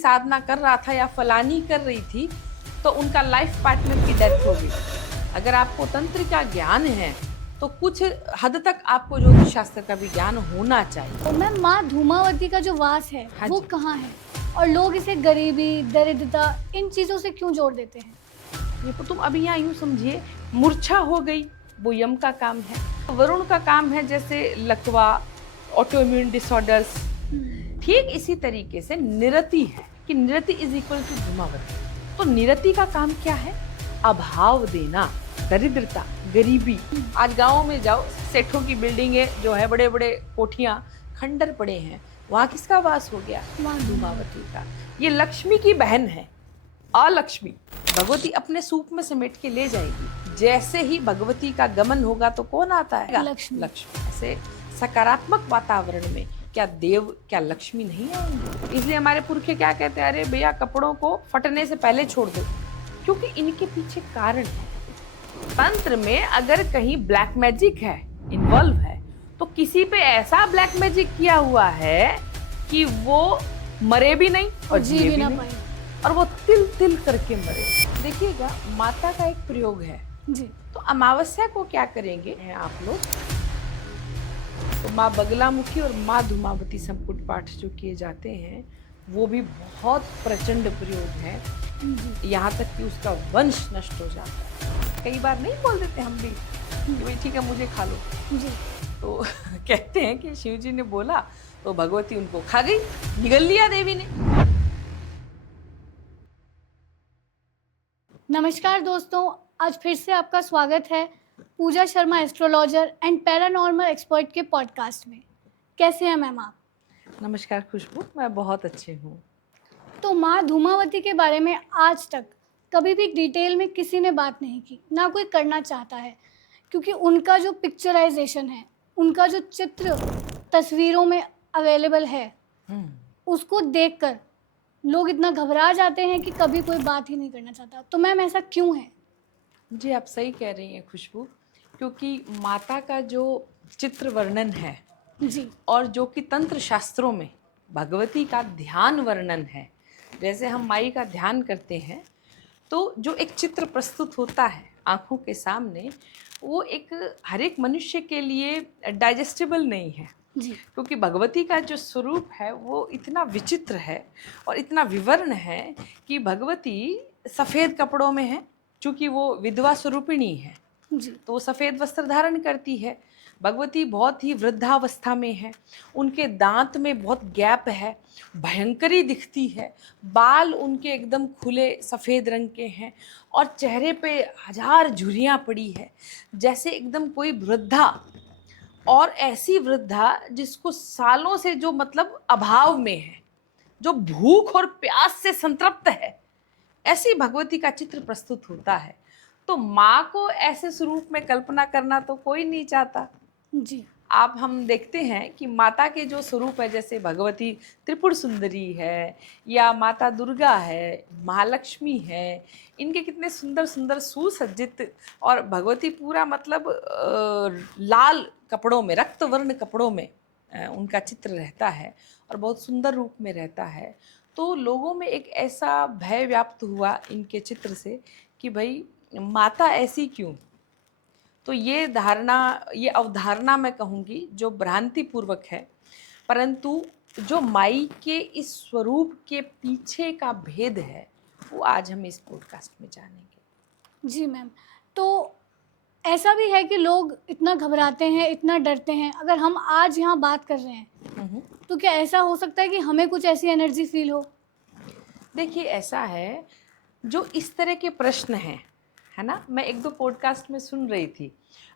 साधना कर रहा था या फलानी कर रही थी तो उनका लाइफ पार्टनर की डेथ हो गई। अगर आपको तंत्र का ज्ञान है तो कुछ हद तक आपको ज्योतिष शास्त्र का भी ज्ञान होना चाहिए। तो मैम माँ धूमावती का जो वास है हाँ वो जी। कहाँ है और लोग इसे गरीबी, दरिद्रता इन चीजों से क्यों जोड़ देते हैं? ये तो तुम अभी यहाँ यूं समझिए, मूर्छा हो गई वो यम का काम है, वरुण का काम है जैसे लकवा, ऑटोइम्यून डिसऑर्डर्स। ठीक इसी तरीके से निरति है कि निरति इज इक्वल टू धूमावती। तो निरति का काम क्या है? अभाव देना, दरिद्रता, गरीबी। आज गाँव में जाओ, सेठों की बिल्डिंगें जो है, बड़े बड़े कोठियां, खंडर पड़े हैं, वहां किसका वास हो गया? धूमावती का। ये लक्ष्मी की बहन है, अलक्ष्मी। भगवती अपने सूप में समेट के ले जाएगी। जैसे ही भगवती का गमन होगा तो कौन आता है? लक्ष्मी। ऐसे सकारात्मक वातावरण में क्या देव, क्या लक्ष्मी नहीं आएंगे? इसलिए हमारे पुरखे क्या कहते हैं, अरे भैया कपड़ों को फटने से पहले छोड़ दो, क्योंकि इनके पीछे कारण है। तंत्र में अगर कहीं ब्लैक मैजिक है, इन्वॉल्व है, तो किसी पे ऐसा ब्लैक मैजिक किया हुआ है कि वो मरे भी नहीं और जी भी ना पाए। और वो तिल तिल करके मरे। देखिएगा, माता का एक प्रयोग है जी। तो अमावस्या को क्या करेंगे हैं आप लोग, तो माँ बगलामुखी और माँ धूमावती संपुट पाठ जो किए जाते हैं वो भी बहुत प्रचंड प्रयोग है। यहाँ तक कि उसका वंश नष्ट हो जाता है। कई बार नहीं बोल देते हम भी कि भाई ठीक है मुझे खा लो, जी। तो कहते हैं कि शिव जी ने बोला तो भगवती उनको खा गई, निगल लिया देवी ने। नमस्कार दोस्तों, आज फिर से आपका स्वागत है Pooja Sharma astrologer and paranormal expert के पॉडकास्ट में। कैसे हैं मैम आप? नमस्कार खुशबू, मैं बहुत अच्छी हूँ। तो माँ धूमावती के बारे में आज तक कभी भी डिटेल में किसी ने बात नहीं की, ना कोई करना चाहता है, क्योंकि उनका जो पिक्चराइजेशन है, उनका जो चित्र तस्वीरों में अवेलेबल है, उसको देखकर लोग इतना घबरा जाते हैं कि कभी कोई बात ही नहीं करना चाहता। तो मैम ऐसा क्यों है? जी आप सही कह रही हैं खुशबू, क्योंकि माता का जो चित्र वर्णन है जी। और जो कि तंत्र शास्त्रों में भगवती का ध्यान वर्णन है, जैसे हम माई का ध्यान करते हैं तो जो एक चित्र प्रस्तुत होता है आंखों के सामने, वो एक हर एक मनुष्य के लिए डाइजेस्टेबल नहीं है। जी। क्योंकि भगवती का जो स्वरूप है वो इतना विचित्र है और इतना विवर्ण है कि भगवती सफ़ेद कपड़ों में है, चूँकि वो विधवा स्वरूपिणी है जी। तो वो सफ़ेद वस्त्र धारण करती है। भगवती बहुत ही वृद्धावस्था में है, उनके दांत में बहुत गैप है, भयंकरी दिखती है, बाल उनके एकदम खुले सफ़ेद रंग के हैं और चेहरे पे हजार झुर्रियाँ पड़ी है, जैसे एकदम कोई वृद्धा, और ऐसी वृद्धा जिसको सालों से जो मतलब अभाव में है, जो भूख और प्यास से संतृप्त है, ऐसी भगवती का चित्र प्रस्तुत होता है। तो माँ को ऐसे स्वरूप में कल्पना करना तो कोई नहीं चाहता। जी। आप हम देखते हैं कि माता के जो स्वरूप है, जैसे भगवती त्रिपुर सुंदरी है या माता दुर्गा है, महालक्ष्मी है, इनके कितने सुंदर सुंदर सुसज्जित, और भगवती पूरा मतलब लाल कपड़ों में, रक्त वर्ण कपड़ों में उनका चित्र रहता है और बहुत सुंदर रूप में रहता है। तो लोगों में एक ऐसा भय व्याप्त हुआ इनके चित्र से कि भाई माता ऐसी क्यों। तो ये धारणा, ये अवधारणा मैं कहूँगी जो भ्रांतिपूर्वक है, परंतु जो माई के इस स्वरूप के पीछे का भेद है वो आज हम इस पॉडकास्ट में जानेंगे। जी मैम, तो ऐसा भी है कि लोग इतना घबराते हैं, इतना डरते हैं। अगर हम आज यहाँ बात कर रहे हैं तो क्या ऐसा हो सकता है कि हमें कुछ ऐसी एनर्जी फील हो? देखिए ऐसा है, जो इस तरह के प्रश्न हैं, है ना, मैं एक दो पॉडकास्ट में सुन रही थी,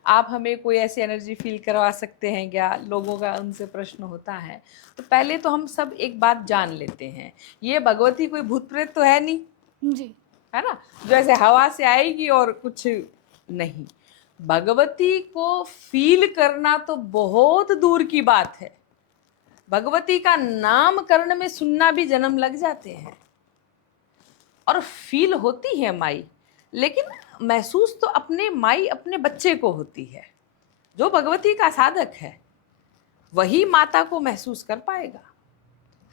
आप हमें कोई ऐसी एनर्जी फील करवा सकते हैं क्या, लोगों का उनसे प्रश्न होता है। तो पहले तो हम सब एक बात जान लेते हैं, ये भगवती कोई भूत प्रेत तो है नहीं, जी। है ना, जो ऐसे हवा से आएगी और कुछ नहीं। भगवती को फील करना तो बहुत दूर की बात है, भगवती का नामकरण में सुनना भी जन्म लग जाते हैं और फील होती है माई, लेकिन महसूस तो अपने माई अपने बच्चे को होती है। जो भगवती का साधक है वही माता को महसूस कर पाएगा।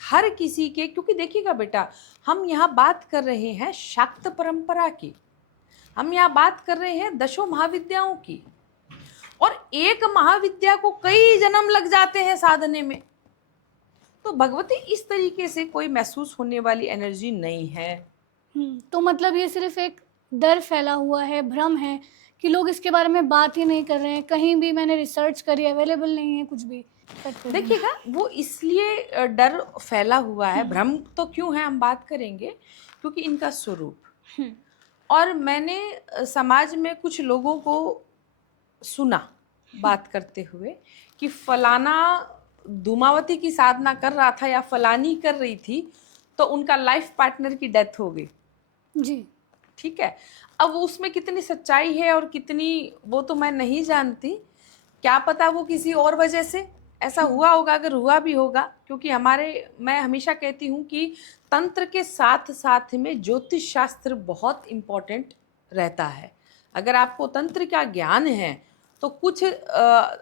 हर किसी के, क्योंकि देखिएगा बेटा, हम यहाँ बात कर रहे हैं शाक्त परंपरा की, हम यहाँ बात कर रहे हैं दशों महाविद्याओं की, और एक महाविद्या को कई जन्म लग जाते हैं साधने में। तो भगवती इस तरीके से कोई महसूस होने वाली एनर्जी नहीं है। तो मतलब ये सिर्फ एक डर फैला हुआ है, भ्रम है कि लोग इसके बारे में बात ही नहीं कर रहे हैं। कहीं भी मैंने रिसर्च करी, अवेलेबल नहीं है कुछ भी। देखिएगा, वो इसलिए डर फैला हुआ है, भ्रम तो क्यों है हम बात करेंगे, क्योंकि इनका स्वरूप। और मैंने समाज में कुछ लोगों को सुना बात करते हुए कि फलाना धूमावती की साधना कर रहा था या फलानी कर रही थी, तो उनका लाइफ पार्टनर की डेथ हो गई। जी। ठीक है, अब उसमें कितनी सच्चाई है और कितनी, वो तो मैं नहीं जानती। क्या पता वो किसी और वजह से ऐसा हुआ होगा, अगर हुआ भी होगा, क्योंकि मैं हमेशा कहती हूँ कि तंत्र के साथ साथ में ज्योतिष शास्त्र बहुत इम्पोर्टेंट रहता है। अगर आपको तंत्र का ज्ञान है तो कुछ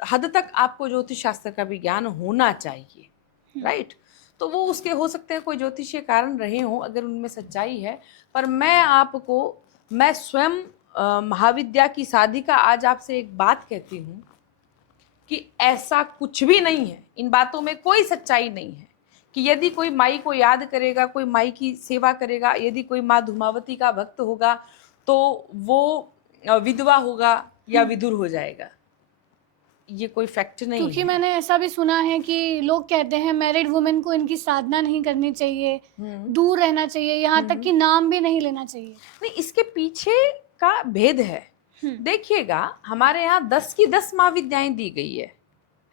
हद तक आपको ज्योतिष शास्त्र का भी ज्ञान होना चाहिए, राइट। तो वो उसके हो सकते हैं कोई ज्योतिषीय कारण रहे हों, अगर उनमें सच्चाई है। पर मैं स्वयं महाविद्या की साधिका आज आपसे एक बात कहती हूँ कि ऐसा कुछ भी नहीं है, इन बातों में कोई सच्चाई नहीं है कि यदि कोई माई को याद करेगा, कोई माई की सेवा करेगा, यदि कोई माँ धूमावती का भक्त होगा तो वो विधवा होगा या विधुर हो जाएगा। ये कोई फैक्ट नहीं क्योंकि है। मैंने ऐसा भी सुना है कि लोग कहते हैं मैरिड वुमेन को इनकी साधना नहीं करनी चाहिए, दूर रहना चाहिए, यहाँ तक कि नाम भी नहीं लेना चाहिए। नहीं, इसके पीछे का भेद है। देखिएगा, हमारे यहाँ 10 की 10 महाविद्याएं दी गई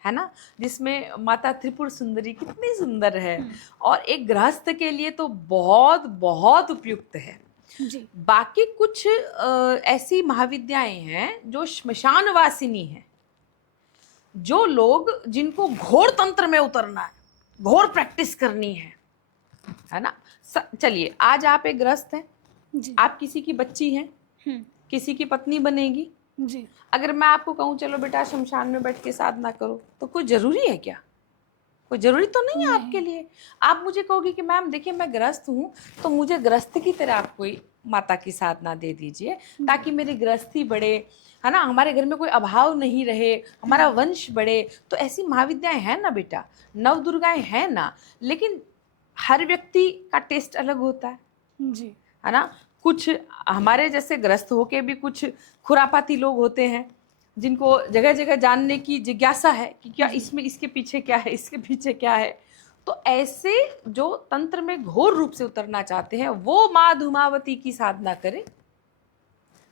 है ना, जिसमें माता त्रिपुर सुंदरी कितनी सुंदर है और एक गृहस्थ के लिए तो बहुत बहुत उपयुक्त है। जी। बाकी कुछ ऐसी महाविद्याएं हैं जो श्मशान वासिनी हैं, जो लोग जिनको घोर तंत्र में उतरना है, घोर प्रैक्टिस करनी है ना। चलिए, आज आप एक गृहस्थ हैं, आप किसी की बच्ची हैं, किसी की पत्नी बनेगी जी। अगर मैं आपको कहूँ चलो बेटा शमशान में बैठ के साधना करो, तो कोई जरूरी है क्या? कोई जरूरी तो नहीं है आपके लिए। आप मुझे कहोगे कि मैम देखिए मैं गृहस्थ हूँ, तो मुझे गृहस्थ की तरह आप कोई माता की साधना दे दीजिए ताकि मेरी गृहस्थी बढ़े, है ना, हमारे घर में कोई अभाव नहीं रहे, हमारा वंश बढ़े। तो ऐसी महाविद्याएं हैं ना बेटा, नव दुर्गाएं हैं ना, लेकिन हर व्यक्ति का टेस्ट अलग होता है जी। है ना। कुछ हमारे जैसे ग्रस्त होके भी कुछ खुरापाती लोग होते हैं जिनको जगह जगह जानने की जिज्ञासा है कि क्या इसमें, इसके पीछे क्या है, इसके पीछे क्या है। तो ऐसे जो तंत्र में घोर रूप से उतरना चाहते हैं वो माँ धूमावती की साधना करें।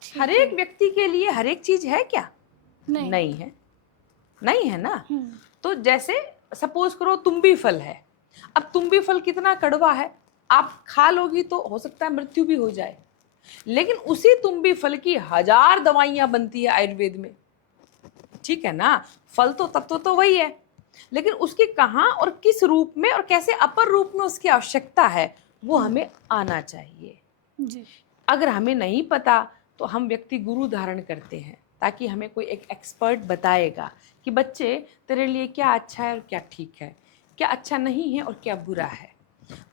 हर एक व्यक्ति के लिए हर एक चीज है क्या? नहीं है, नहीं है ना। तो जैसे सपोज करो तुम्बी फल है, अब तुम्बी फल कितना कड़वा है, आप खा लोगी तो हो सकता है मृत्यु भी हो जाए, लेकिन उसी तुम्बी फल की 1000 दवाइयां बनती है आयुर्वेद में, ठीक है ना। फल तो तत्व तो वही है, लेकिन उसकी कहाँ और किस रूप में और कैसे अपर रूप में उसकी आवश्यकता है वो हमें आना चाहिए जी। अगर हमें नहीं पता तो हम व्यक्ति गुरु धारण करते हैं ताकि हमें कोई एक एक्सपर्ट बताएगा कि बच्चे तेरे लिए क्या अच्छा है और क्या ठीक है, क्या अच्छा नहीं है और क्या बुरा है।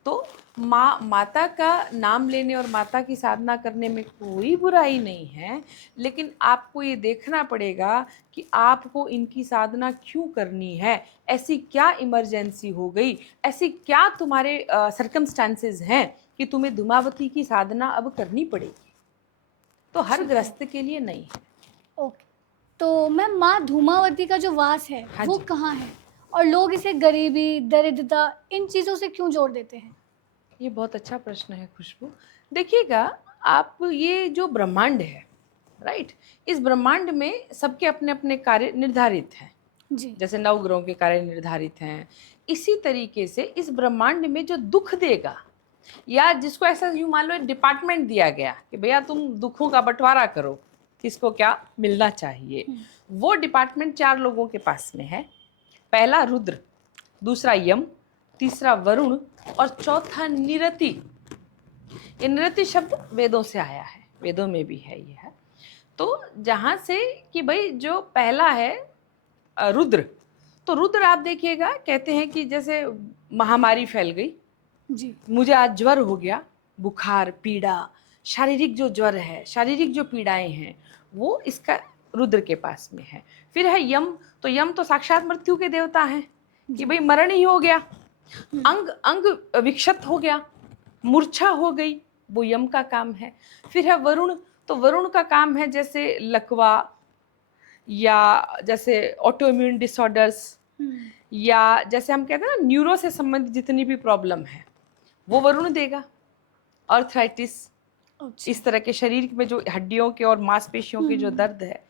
तो माता का नाम लेने और माता की साधना करने में कोई बुराई नहीं है, लेकिन आपको ये देखना पड़ेगा कि आपको इनकी साधना क्यों करनी है, ऐसी क्या इमरजेंसी हो गई, ऐसी क्या तुम्हारे सर्कमस्टांसेस हैं कि तुम्हें धूमावती की साधना अब करनी पड़ेगी। तो हर गृहस्थ के लिए नहीं है। ओके, तो मैम माँ धूमावती का जो वास है वो कहाँ है और लोग इसे गरीबी, दरिद्रता, इन चीज़ों से क्यों जोड़ देते हैं? ये बहुत अच्छा प्रश्न है खुशबू। देखिएगा, आप ये जो ब्रह्मांड है, राइट, इस ब्रह्मांड में सबके अपने अपने कार्य निर्धारित हैं जी। जैसे नवग्रहों के कार्य निर्धारित हैं, इसी तरीके से इस ब्रह्मांड में जो दुख देगा या जिसको ऐसा यूँ मान लो डिपार्टमेंट दिया गया कि भैया तुम दुखों का बंटवारा करो, किसको क्या मिलना चाहिए, वो डिपार्टमेंट 4 लोगों के पास में है। पहला रुद्र, दूसरा यम, तीसरा वरुण और चौथा निरति। ये निरति शब्द वेदों से आया है, वेदों में भी है ये है। तो जहाँ से कि भाई जो पहला है रुद्र, तो रुद्र आप देखिएगा, कहते हैं कि जैसे महामारी फैल गई, जी। मुझे आज ज्वर हो गया, बुखार, पीड़ा, शारीरिक जो ज्वर है, शारीरिक जो पीड़ाएं हैं, वो इसका रुद्र के पास में है। फिर है यम, तो यम तो साक्षात मृत्यु के देवता हैं कि भाई मरण ही हो गया, अंग अंग विक्षत हो गया, मूर्छा हो गई, वो यम का काम है। फिर है वरुण, तो वरुण का काम है जैसे लकवा, या जैसे ऑटोइम्यून डिसऑर्डर्स, या जैसे हम कहते हैं ना न्यूरो से संबंधित जितनी भी प्रॉब्लम है वो वरुण देगा। आर्थराइटिस, इस तरह के शरीर में जो हड्डियों के और मांसपेशियों के जो दर्द है।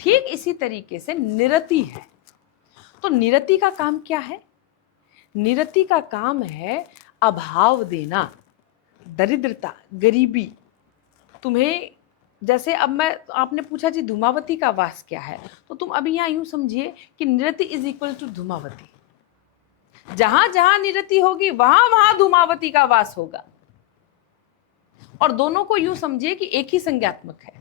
ठीक इसी तरीके से निरति है। तो निरति का काम क्या है? निरति का काम है अभाव देना, दरिद्रता, गरीबी। तुम्हें जैसे अब मैं, आपने पूछा जी धूमावती का वास क्या है, तो तुम अभी यहाँ यूं समझिए कि निरति इज इक्वल टू धूमावती। जहां जहां निरति होगी वहां वहां धूमावती का वास होगा। और दोनों को यूं समझिए कि एक ही संज्ञात्मक है।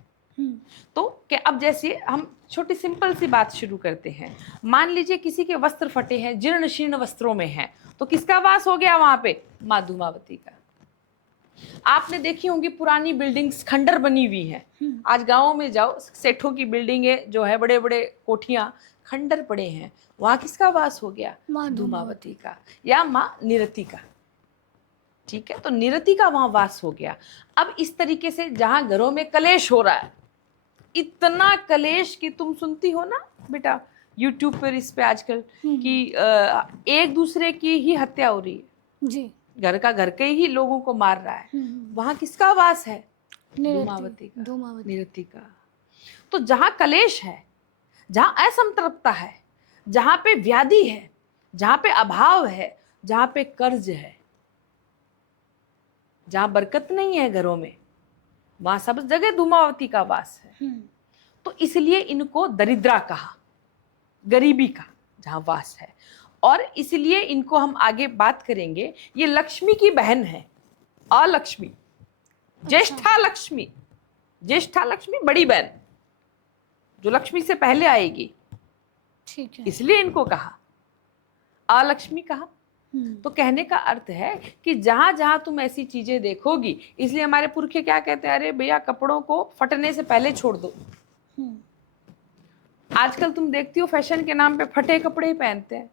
तो क्या, अब जैसे हम छोटी सिंपल सी बात शुरू करते हैं। मान लीजिए किसी के वस्त्र फटे हैं, जीर्ण शीर्ण वस्त्रों में हैं, तो किसका वास हो गया वहां पे? माँ धूमावती का। आपने देखी होंगी पुरानी बिल्डिंग्स खंडर बनी हुई हैं। आज गांवों में जाओ, सेठों की बिल्डिंगें जो है, बड़े बड़े कोठियां, खंडर पड़े हैं, वहां किसका वास हो गया? माँ धूमावती का या माँ निरति का। ठीक है, तो निरति का वहां वास हो गया। अब इस तरीके से जहां घरों में कलेश हो रहा है, इतना कलेश कि तुम सुनती हो ना बेटा यूट्यूब पर, इस पे आजकल कि एक दूसरे की ही हत्या हो रही है जी। घर का घर के ही लोगों को मार रहा है, वहां किसका वास है? धूमावती का, धूमावती। निरति का। तो जहां कलेश है, जहां असंतृप्तता है, जहां पे व्याधि है, जहां पे अभाव है, जहां पे कर्ज है, जहां बरकत नहीं है घरों में, वहां सब जगह धूमावती का वास है। तो इसलिए इनको दरिद्रा कहा, गरीबी का जहां वास है। और इसलिए इनको हम आगे बात करेंगे, ये लक्ष्मी की बहन है, अलक्ष्मी, ज्येष्ठा लक्ष्मी। ज्येष्ठा लक्ष्मी बड़ी बहन, जो लक्ष्मी से पहले आएगी, ठीक है, इसलिए इनको कहा अलक्ष्मी कहा। तो कहने का अर्थ है कि जहां जहां तुम ऐसी चीजें देखोगी, इसलिए हमारे पुरखे क्या कहते हैं, अरे भैया कपड़ों को फटने से पहले छोड़ दो। आजकल तुम देखती हो फैशन के नाम पे फटे कपड़े ही पहनते हैं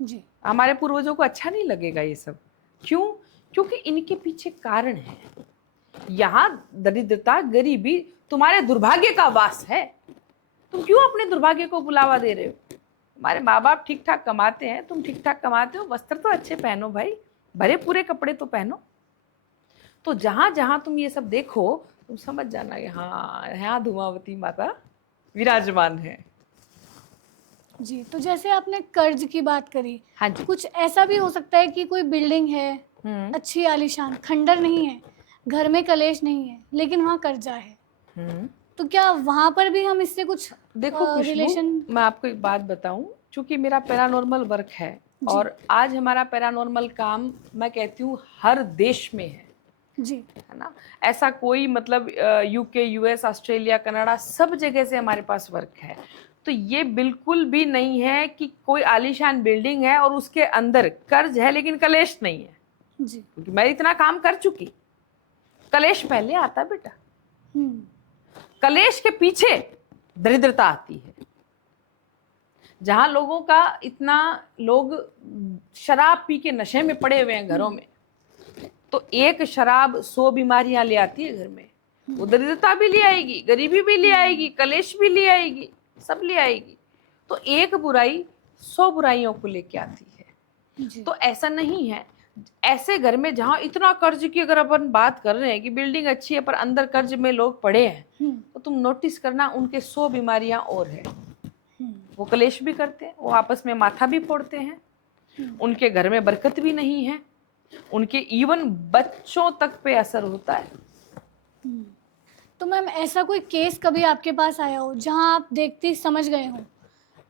जी। हमारे पूर्वजों को अच्छा नहीं लगेगा ये सब। क्यों? क्योंकि इनके पीछे कारण है। यहाँ दरिद्रता, गरीबी तुम्हारे दुर्भाग्य का वास है। तुम क्यों अपने दुर्भाग्य को बुलावा दे रहे हो? हमारे माँ बाप ठीक ठाक कमाते हैं, तुम ठीक ठाक कमाते हो, वस्त्र तो अच्छे पहनो भाई, भरे पूरे कपड़े तो पहनो। तो जहां जहां तुम ये सब देखो, तुम समझ जाना कि हाँ, यहाँ धूमावती माता विराजमान है। जी। तो जैसे आपने कर्ज की बात करी, हाँ जी। कुछ ऐसा भी हो सकता है कि कोई बिल्डिंग है अच्छी आलीशान, खंडर नहीं है, घर में कलेश नहीं है, लेकिन वहाँ कर्जा है, तो क्या वहाँ पर भी हम इससे कुछ देखो रिलेशन? मैं आपको एक बात बताऊं, चूंकि मेरा पैरानॉर्मल वर्क है और आज हमारा पैरानॉर्मल काम मैं कहती हूँ हर देश में है जी, है ना। ऐसा कोई मतलब यूके, यूएस, ऑस्ट्रेलिया, कनाडा, सब जगह से हमारे पास वर्क है। तो ये बिल्कुल भी नहीं है कि कोई आलीशान बिल्डिंग है और उसके अंदर कर्ज है लेकिन कलेश नहीं है जी। क्योंकि मैं इतना काम कर चुकी। कलेश पहले आता बेटा, कलेश के पीछे दरिद्रता आती है। जहां लोगों का इतना, लोग शराब पी के नशे में पड़े हुए हैं घरों में, तो एक शराब 100 बीमारियां ले आती है घर में। वो दरिद्रता भी ले आएगी, गरीबी भी ले आएगी, कलेश भी ले आएगी, सब ले आएगी। तो एक बुराई 100 बुराइयों को लेके आती है। तो ऐसा नहीं है। ऐसे घर में जहां इतना कर्ज की अगर अपन बात कर रहे हैं कि बिल्डिंग अच्छी है पर अंदर कर्ज में लोग पड़े हैं, तो तुम नोटिस करना उनके 100 बीमारियां और है। वो कलेश भी करते हैं, वो आपस में माथा भी फोड़ते हैं, उनके घर में बरकत भी नहीं है, उनके इवन बच्चों तक पे असर होता है। तो मैम ऐसा कोई केस कभी आपके पास आया हो जहां आप देखते समझ गए हो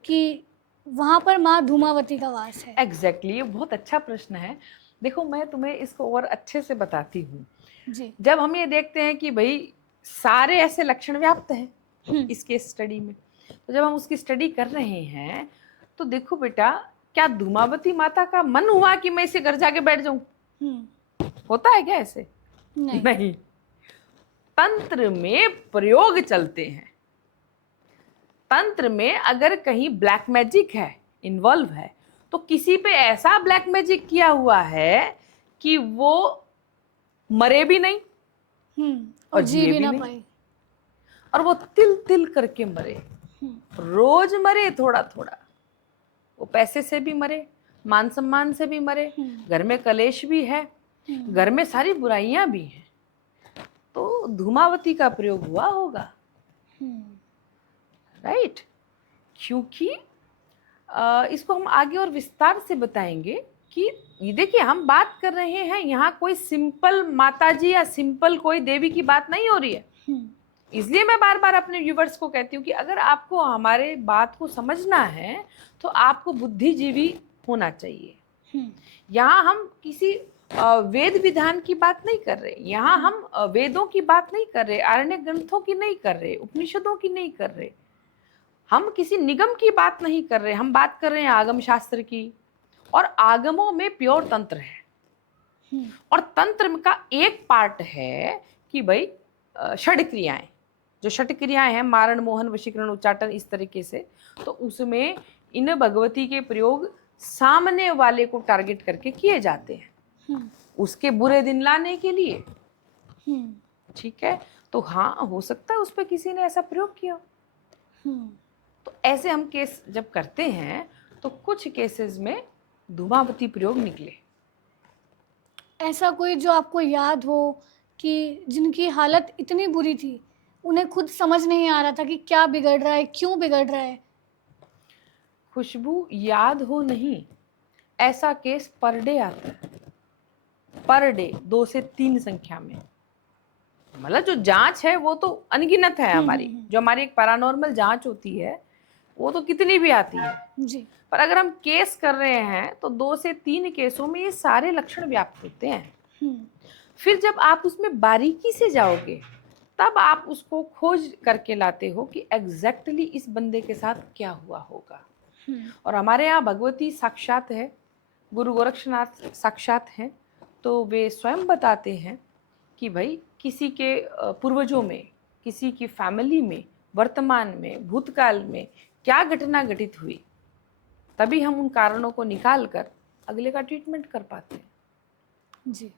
कि वहां पर माँ धूमावती का वास है? एग्जैक्टली, ये बहुत अच्छा प्रश्न है। देखो मैं तुम्हें इसको और अच्छे से बताती हूँ जी। जब हम ये देखते हैं कि भाई सारे ऐसे लक्षण व्याप्त हैं इस केस स्टडी में, तो जब हम उसकी स्टडी कर रहे हैं तो देखो बेटा, क्या धूमावती माता का मन हुआ कि मैं इसे घर जाके बैठ जाऊं? होता है क्या ऐसे? नहीं। नहीं। तंत्र में प्रयोग चलते हैं। तंत्र में अगर कहीं ब्लैक मैजिक है, इन्वॉल्व है, तो किसी पे ऐसा ब्लैक मैजिक किया हुआ है कि वो मरे भी नहीं और जी जिए भी ना नहीं, पाए। और वो तिल तिल करके मरे, रोज मरे थोड़ा थोड़ा। वो पैसे से भी मरे, मान सम्मान से भी मरे, घर में कलेश भी है, घर में सारी बुराइयां भी हैं, तो धूमावती का प्रयोग हुआ होगा, राइट? क्योंकि इसको हम आगे और विस्तार से बताएंगे कि ये देखिए, हम बात कर रहे हैं यहाँ कोई सिंपल माताजी या सिंपल कोई देवी की बात नहीं हो रही है। इसलिए मैं बार बार अपने व्यूवर्स को कहती हूँ कि अगर आपको हमारे बात को समझना है तो आपको बुद्धिजीवी होना चाहिए। यहाँ हम किसी वेद विधान की बात नहीं कर रहे, यहाँ हम वेदों की बात नहीं कर रहे, आरण्य ग्रंथों की नहीं कर रहे, उपनिषदों की नहीं कर रहे, हम किसी निगम की बात नहीं कर रहे, हम बात कर रहे हैं आगम शास्त्र की। और आगमों में प्योर तंत्र है, और तंत्र का एक पार्ट है कि भाई षड क्रियाएं, जो षट क्रियाएं हैं, मारण मोहन वशीकरण उच्चाटन, इस तरीके से, तो उसमें इन भगवती के प्रयोग सामने वाले को टारगेट करके किए जाते हैं, उसके बुरे दिन लाने के लिए। ठीक है, तो हाँ, हो सकता है उस पर किसी ने ऐसा प्रयोग किया। तो ऐसे हम केस जब करते हैं तो कुछ केसेस में धूमावती प्रयोग निकले। ऐसा कोई जो आपको याद हो कि जिनकी हालत इतनी बुरी थी, उन्हें खुद समझ नहीं आ रहा था कि क्या बिगड़ रहा है, क्यों बिगड़ रहा है? खुशबू, याद हो नहीं, ऐसा केस पर डे आता है, पर डे 2 से 3 संख्या में। मतलब जो जांच है वो तो अनगिनत है हमारी, जो हमारी एक पैरानॉर्मल जांच होती है वो तो कितनी भी आती है जी। पर अगर हम केस कर रहे हैं तो 2 से 3 केसों में ये सारे लक्षण व्याप्त होते हैं। फिर जब आप उसमें बारीकी से जाओगे तब आप उसको खोज करके लाते हो कि एग्जैक्टली इस बंदे के साथ क्या हुआ होगा। और हमारे यहाँ भगवती साक्षात है, गुरु गोरक्षनाथ साक्षात हैं, तो वे स्वयं बताते हैं कि भाई किसी के पूर्वजों में, किसी की फैमिली में, वर्तमान में, भूतकाल में क्या घटना घटित हुई, तभी हम उन कारणों को निकाल कर अगले का ट्रीटमेंट कर पाते हैं। जी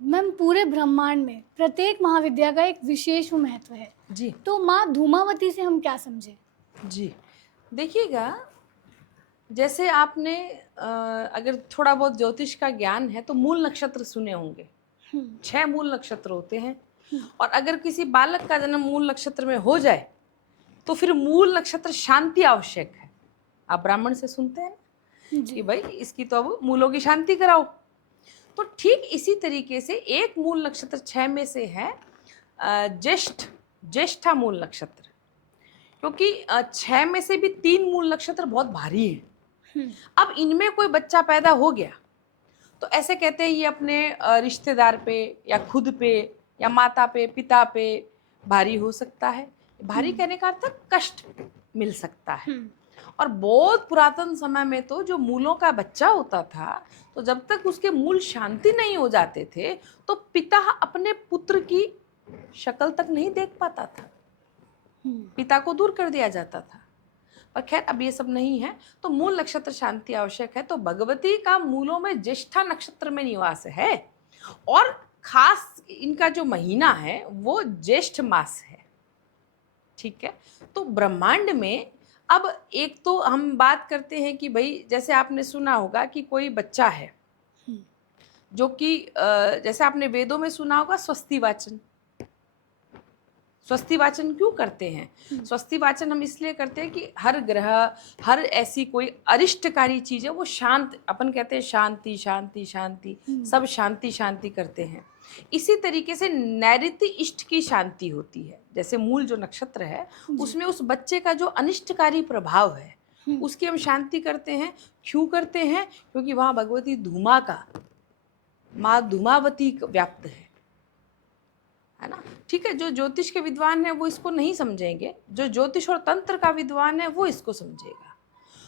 मैम, पूरे ब्रह्मांड में प्रत्येक महाविद्या का एक विशेष महत्व है। जी, तो माँ धूमावती से हम क्या समझे? जी देखिएगा, जैसे आपने अगर थोड़ा बहुत ज्योतिष का ज्ञान है तो मूल नक्षत्र सुने होंगे। 6 मूल नक्षत्र होते हैं, और अगर किसी बालक का जन्म मूल नक्षत्र में हो जाए तो फिर मूल नक्षत्र शांति आवश्यक है। आप ब्राह्मण से सुनते हैं कि भाई इसकी तो अब मूलों की शांति कराओ। तो ठीक इसी तरीके से एक मूल नक्षत्र 6 में से है ज्येष्ठा मूल नक्षत्र, क्योंकि 6 में से भी 3 मूल नक्षत्र बहुत भारी हैं। अब इनमें कोई बच्चा पैदा हो गया तो ऐसे कहते हैं ये अपने रिश्तेदार पे या खुद पे या माता पे, पिता पे भारी हो सकता है। भारी कहने का अर्थ कष्ट मिल सकता है। और बहुत पुरातन समय में तो जो मूलों का बच्चा होता था, तो जब तक उसके मूल शांति नहीं हो जाते थे तो पिता अपने पुत्र की शक्ल तक नहीं देख पाता था, पिता को दूर कर दिया जाता था। पर खैर अब ये सब नहीं है, तो मूल नक्षत्र शांति आवश्यक है। तो भगवती का मूलों में ज्येष्ठा नक्षत्र में निवास है, और खास इनका जो महीना है वो ज्येष्ठ मास है। ठीक है, तो ब्रह्मांड में अब एक तो हम बात करते हैं कि भाई जैसे आपने सुना होगा कि कोई बच्चा है जो कि जैसे आपने वेदों में सुना होगा स्वस्ति वाचन। स्वस्ति वाचन क्यों करते हैं? स्वस्ति वाचन हम इसलिए करते हैं कि हर ग्रह, हर ऐसी कोई अरिष्टकारी चीज है वो शांत, अपन कहते हैं शांति शांति शांति, सब शांति शांति करते हैं। इसी तरीके से नैऋत्य इष्ट की शांति होती है। जैसे मूल जो नक्षत्र है उसमें उस बच्चे का जो अनिष्टकारी प्रभाव है उसकी हम शांति करते हैं। क्यों करते हैं? क्योंकि वहाँ भगवती धूमा का, माँ धूमावती व्याप्त है ना। ठीक है, जो ज्योतिष के विद्वान है वो इसको नहीं समझेंगे, जो ज्योतिष और तंत्र का विद्वान है वो इसको समझेगा।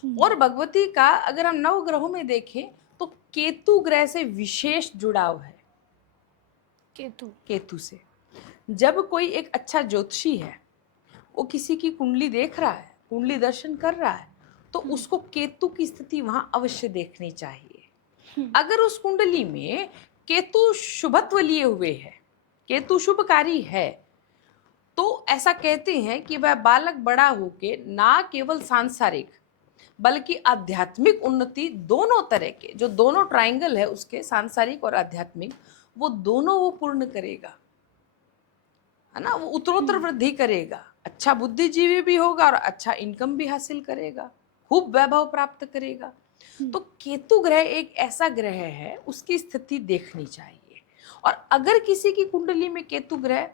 और भगवती का अगर हम नवग्रहों में देखें तो केतु ग्रह से विशेष जुड़ाव है। केतु से जब कोई एक अच्छा ज्योतिषी है, वो किसी की कुंडली देख रहा है, कुंडली दर्शन कर रहा है, तो उसको केतु की स्थिति वहां अवश्य देखनी चाहिए। अगर उस कुंडली में केतु शुभत्व लिए हुए है, केतु शुभकारी है, तो ऐसा कहते हैं कि वह बालक बड़ा होके ना केवल सांसारिक बल्कि आध्यात्मिक उन्नति दोनों तरह के, जो दोनों ट्रायंगल है उसके, सांसारिक और आध्यात्मिक, वो दोनों वो पूर्ण करेगा, है ना। वो उत्तरोत्तर वृद्धि करेगा, अच्छा बुद्धिजीवी भी होगा और अच्छा इनकम भी हासिल करेगा, खूब वैभव प्राप्त करेगा। तो केतु ग्रह एक ऐसा ग्रह है, उसकी स्थिति देखनी चाहिए। और अगर किसी की कुंडली में केतु ग्रह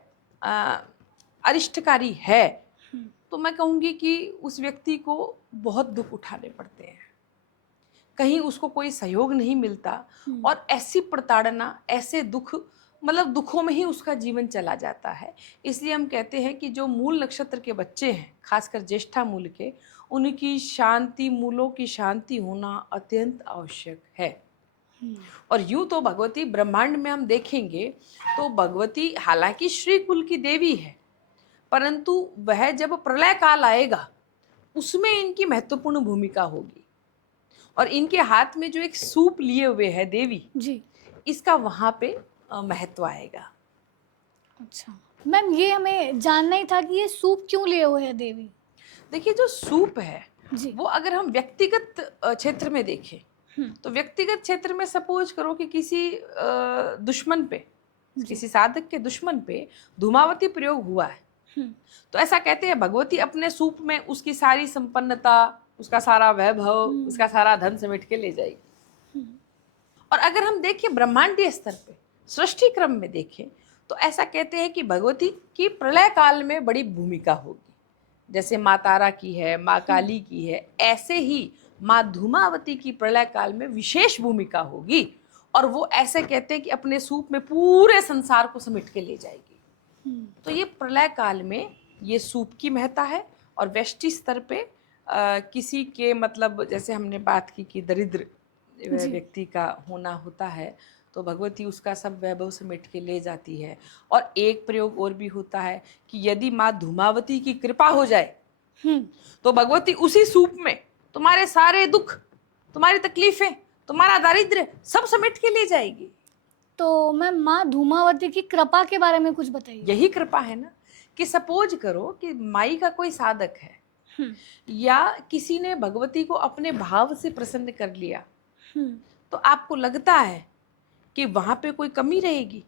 अरिष्टकारी है, तो मैं कहूंगी कि उस व्यक्ति को बहुत दुख उठाने पड़ते हैं, कहीं उसको कोई सहयोग नहीं मिलता, और ऐसी प्रताड़ना, ऐसे दुख, मतलब दुखों में ही उसका जीवन चला जाता है। इसलिए हम कहते हैं कि जो मूल नक्षत्र के बच्चे हैं, खासकर ज्येष्ठा मूल के, उनकी शांति, मूलों की शांति होना अत्यंत आवश्यक है। और यूं तो भगवती ब्रह्मांड में हम देखेंगे तो भगवती हालांकि श्री कुल की देवी है, परंतु वह जब प्रलय काल आएगा उसमें इनकी महत्वपूर्ण भूमिका होगी। और इनके हाथ में जो एक सूप लिए हुए है देवी जी, इसका वहां पे महत्व आएगा। अच्छा मैम, ये हमें जानना ही था कि ये सूप क्यों लिए हुए है देवी। देखिए, जो सूप है जी, वो अगर हम व्यक्तिगत क्षेत्र में देखें, तो व्यक्तिगत क्षेत्र में सपोज करो कि किसी दुश्मन पे, किसी साधक के दुश्मन पे धूमावती प्रयोग हुआ है, तो ऐसा कहते हैं भगवती अपने सूप में उसकी सारी संपन्नता, उसका सारा वैभव, उसका सारा धन समेट के ले जाएगी। और अगर हम देखें ब्रह्मांडीय स्तर पे, सृष्टि क्रम में देखें, तो ऐसा कहते हैं कि भगवती की प्रलय काल में बड़ी भूमिका होगी। जैसे माँ तारा की है, माँ काली की है, ऐसे ही माँ धूमावती की प्रलय काल में विशेष भूमिका होगी। और वो ऐसे कहते हैं कि अपने सूप में पूरे संसार को समेट के ले जाएगी। तो ये प्रलय काल में ये सूप की महत्ता है। और व्यष्टि स्तर पे किसी के, मतलब जैसे हमने बात की कि दरिद्र व्यक्ति का होना होता है, तो भगवती उसका सब वैभव समेट के ले जाती है। और एक प्रयोग और भी होता है कि यदि माँ धूमावती की कृपा हो जाए तो भगवती उसी सूप में तुम्हारे सारे दुख, तुम्हारी तकलीफें, तुम्हारा दारिद्र्य सब समेट के ले जाएगी। तो मैम, माँ धूमावती की कृपा के बारे में कुछ बताइए। यही कृपा है ना, कि सपोज करो कि माई का कोई साधक है या किसी ने भगवती को अपने भाव से प्रसन्न कर लिया, तो आपको लगता है कि वहां पे कोई कमी रहेगी,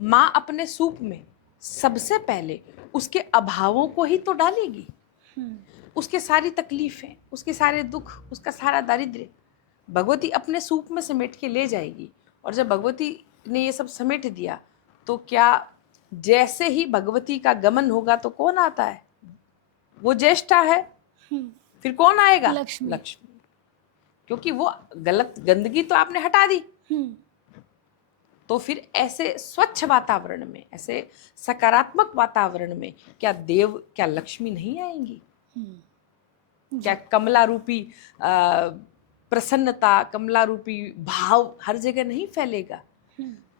माँ अपने सूप में सबसे पहले उसके अभावों को ही तो डालेगी, उसके सारी तकलीफें, उसके सारे दुख, उसका सारा दारिद्र्य भगवती अपने सूप में समेट के ले जाएगी। और जब भगवती ने ये सब समेट दिया, तो क्या जैसे ही भगवती का गमन होगा तो कौन आता है? वो ज्येष्ठा है, फिर कौन आएगा? लक्ष्मी। क्योंकि वो गलत गंदगी तो आपने हटा दी। तो फिर ऐसे स्वच्छ वातावरण में, ऐसे सकारात्मक वातावरण में क्या देव, क्या लक्ष्मी नहीं आएंगी? क्या कमला रूपी प्रसन्नता, कमला रूपी भाव हर जगह नहीं फैलेगा?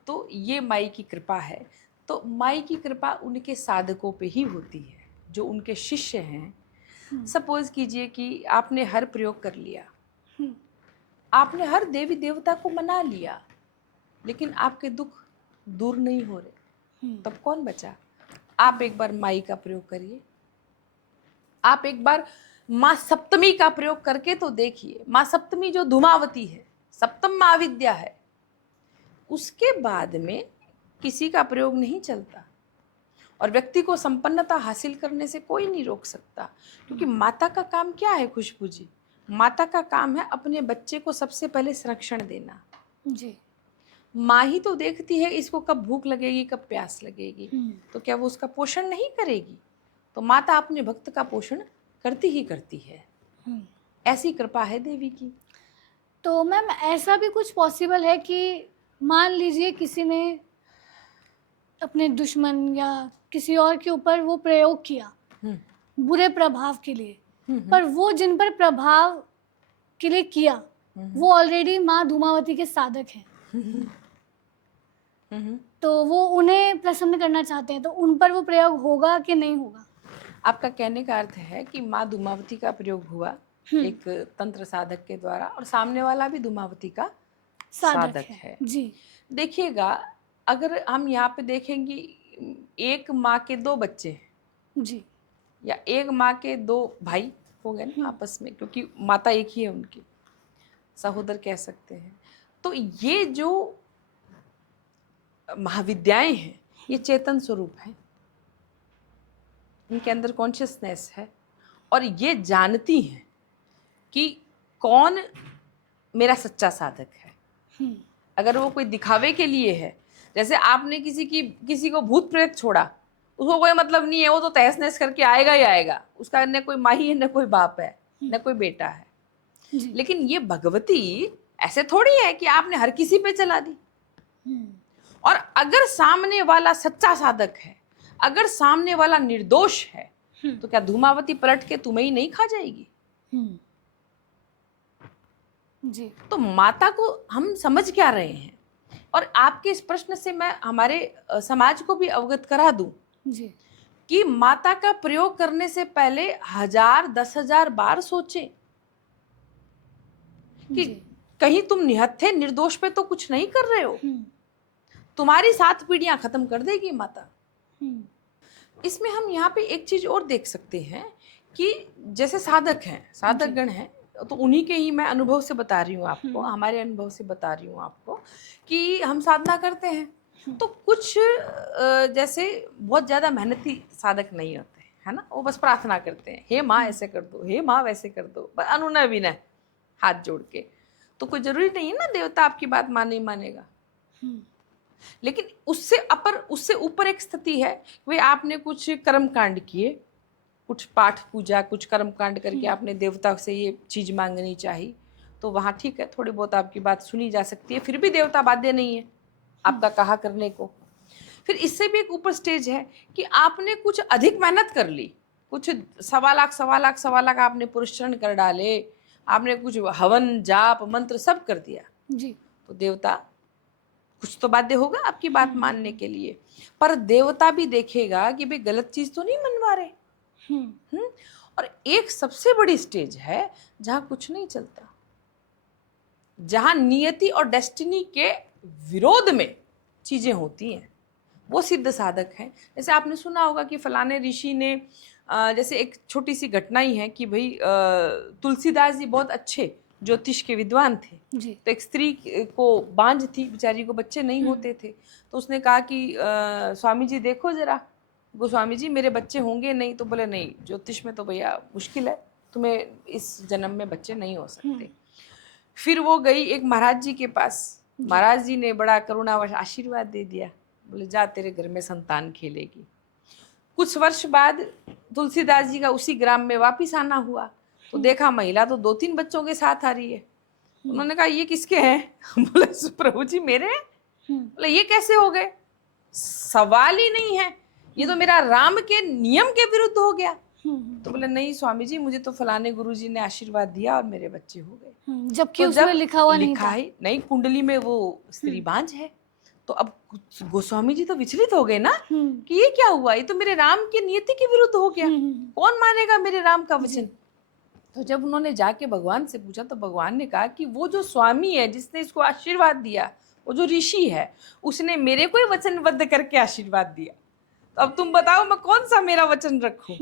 तो ये माई की कृपा है। तो माई की कृपा उनके साधकों पे ही होती है, जो उनके शिष्य हैं। सपोज कीजिए कि आपने हर प्रयोग कर लिया, आपने हर देवी देवता को मना लिया, लेकिन आपके दुख दूर नहीं हो रहे, तब कौन बचा? आप एक बार माई का प्रयोग करिए, आप एक बार माँ सप्तमी का प्रयोग करके तो देखिए। माँ सप्तमी जो धूमावती है, सप्तम माँ विद्या है, उसके बाद में किसी का प्रयोग नहीं चलता। और व्यक्ति को संपन्नता हासिल करने से कोई नहीं रोक सकता, क्योंकि माता का काम क्या है खुशबू जी? माता का काम है अपने बच्चे को सबसे पहले संरक्षण देना। जी, माँ ही तो देखती है इसको कब भूख लगेगी, कब प्यास लगेगी, तो क्या वो उसका पोषण नहीं करेगी? तो माता अपने भक्त का पोषण करती ही करती है। ऐसी कृपा है देवी की। तो मैम, ऐसा भी कुछ पॉसिबल है कि मान लीजिए किसी ने अपने दुश्मन या किसी और के ऊपर वो प्रयोग किया बुरे प्रभाव के लिए, पर वो जिन पर प्रभाव के लिए किया वो ऑलरेडी माँ धूमावती के साधक हैं, तो वो उन्हें प्रसन्न करना चाहते हैं, तो उन पर वो प्रयोग होगा कि नहीं होगा? आपका कहने का अर्थ है कि माँ धूमावती का प्रयोग हुआ एक तंत्र साधक के द्वारा और सामने वाला भी धूमावती का साधक है। जी देखिएगा, अगर हम यहाँ पे देखेंगे, एक माँ के दो बच्चे हैं जी या एक माँ के दो भाई हो गए ना आपस में, क्योंकि माता एक ही है, उनकी सहोदर कह सकते हैं। तो ये जो महाविद्याएं हैं ये चेतन स्वरूप है, इनके अंदर कॉन्शियसनेस है और ये जानती हैं कि कौन मेरा सच्चा साधक है। अगर वो कोई दिखावे के लिए है, जैसे आपने किसी को भूत प्रेत छोड़ा, उसको कोई मतलब नहीं है, वो तो तहस नहस करके आएगा ही आएगा, उसका न कोई माही है, न कोई बाप है, न कोई बेटा है। लेकिन ये भगवती ऐसे थोड़ी है कि आपने हर किसी पे चला दी। और अगर सामने वाला सच्चा साधक है, अगर सामने वाला निर्दोष है, तो क्या धूमावती पलट के तुम्हें ही नहीं खा जाएगी? जी तो माता को हम समझ क्या रहे हैं? और आपके इस प्रश्न से मैं हमारे समाज को भी अवगत करा दूं जी कि माता का प्रयोग करने से पहले 1000 10,000 बार सोचें कि कहीं तुम निहत्थे निर्दोष पे तो कुछ नहीं कर रहे हो। तुम्हारी 7 पीढ़ियां खत्म कर देगी माता। इसमें हम यहाँ पे एक चीज और देख सकते हैं कि जैसे साधक हैं, साधक गण हैं, तो उन्हीं के ही मैं अनुभव से बता रही हूँ आपको, हमारे अनुभव से बता रही हूँ आपको कि हम साधना करते हैं तो कुछ जैसे बहुत ज़्यादा मेहनती साधक नहीं होते, है ना, वो बस प्रार्थना करते हैं, हे माँ ऐसे कर दो, हे माँ वैसे कर दो, अनुनय विनय हाथ जोड़ के। तो कोई जरूरी नहीं है ना देवता आपकी बात माने मानेगा। लेकिन उससे ऊपर एक स्थिति है, वे आपने कुछ कर्म कांड किए, कुछ पाठ पूजा, कुछ कर्म कांड करके आपने देवता से ये चीज मांगनी चाहिए, तो वहाँ ठीक है, थोड़ी बहुत आपकी बात सुनी जा सकती है, फिर भी देवता बाध्य नहीं है आपका कहा करने को। फिर इससे भी एक ऊपर स्टेज है कि आपने कुछ अधिक मेहनत कर ली, कुछ 1.25 लाख आपने पुरस्चरण कर डाले, आपने कुछ हवन जाप मंत्र सब कर दिया जी, तो देवता कुछ तो बाध्य होगा आपकी बात मानने के लिए। पर देवता भी देखेगा कि भाई गलत चीज तो नहीं मनवा रहे। और एक सबसे बड़ी स्टेज है जहां कुछ नहीं चलता, जहां नियति और डेस्टिनी के विरोध में चीजें होती हैं, वो सिद्ध साधक हैं। जैसे आपने सुना होगा कि फलाने ऋषि ने जैसे एक छोटी सी घटना ही है कि भाई तुलसीदास जी बहुत अच्छे ज्योतिष के विद्वान थे जी। तो एक स्त्री को बांझ थी, बेचारी को बच्चे नहीं होते थे, तो उसने कहा कि स्वामी जी देखो जरा, गोस्वामी जी मेरे बच्चे होंगे नहीं? तो बोले नहीं, ज्योतिष में तो भैया मुश्किल है, तुम्हें इस जन्म में बच्चे नहीं हो सकते। फिर वो गई एक महाराज जी के पास, महाराज जी ने बड़ा करुणावश आशीर्वाद दे दिया, बोले जा तेरे घर में संतान खेलेगी। कुछ वर्ष बाद तुलसीदास जी का उसी ग्राम में वापिस आना हुआ, तो देखा महिला तो 2-3 बच्चों के साथ आ रही है। उन्होंने कहा ये किसके हैं? बोले प्रभु जी मेरे हैं। बोले ये कैसे हो गए? सवाल ही नहीं है, ये तो मेरा राम के नियम के विरुद्ध हो गया। तो बोले नहीं स्वामी जी, मुझे तो फलाने गुरुजी ने आशीर्वाद दिया और मेरे बच्चे हो गए। जबकि तो उसमें लिखा हुआ नहीं था। नहीं, कुंडली में वो स्त्री बांझ है। तो अब गोस्वामी जी तो विचलित हो गए ना कि ये क्या हुआ, ये तो मेरे राम की नियति के विरुद्ध हो गया, कौन मानेगा मेरे राम का वचन? तो जब उन्होंने जाके भगवान से पूछा तो भगवान ने कहा कि वो जो स्वामी है जिसने इसको आशीर्वाद दिया, वो जो ऋषि है, उसने मेरे को ही वचनबद्ध करके आशीर्वाद दिया, तो अब तुम बताओ मैं कौन सा मेरा वचन रखूं?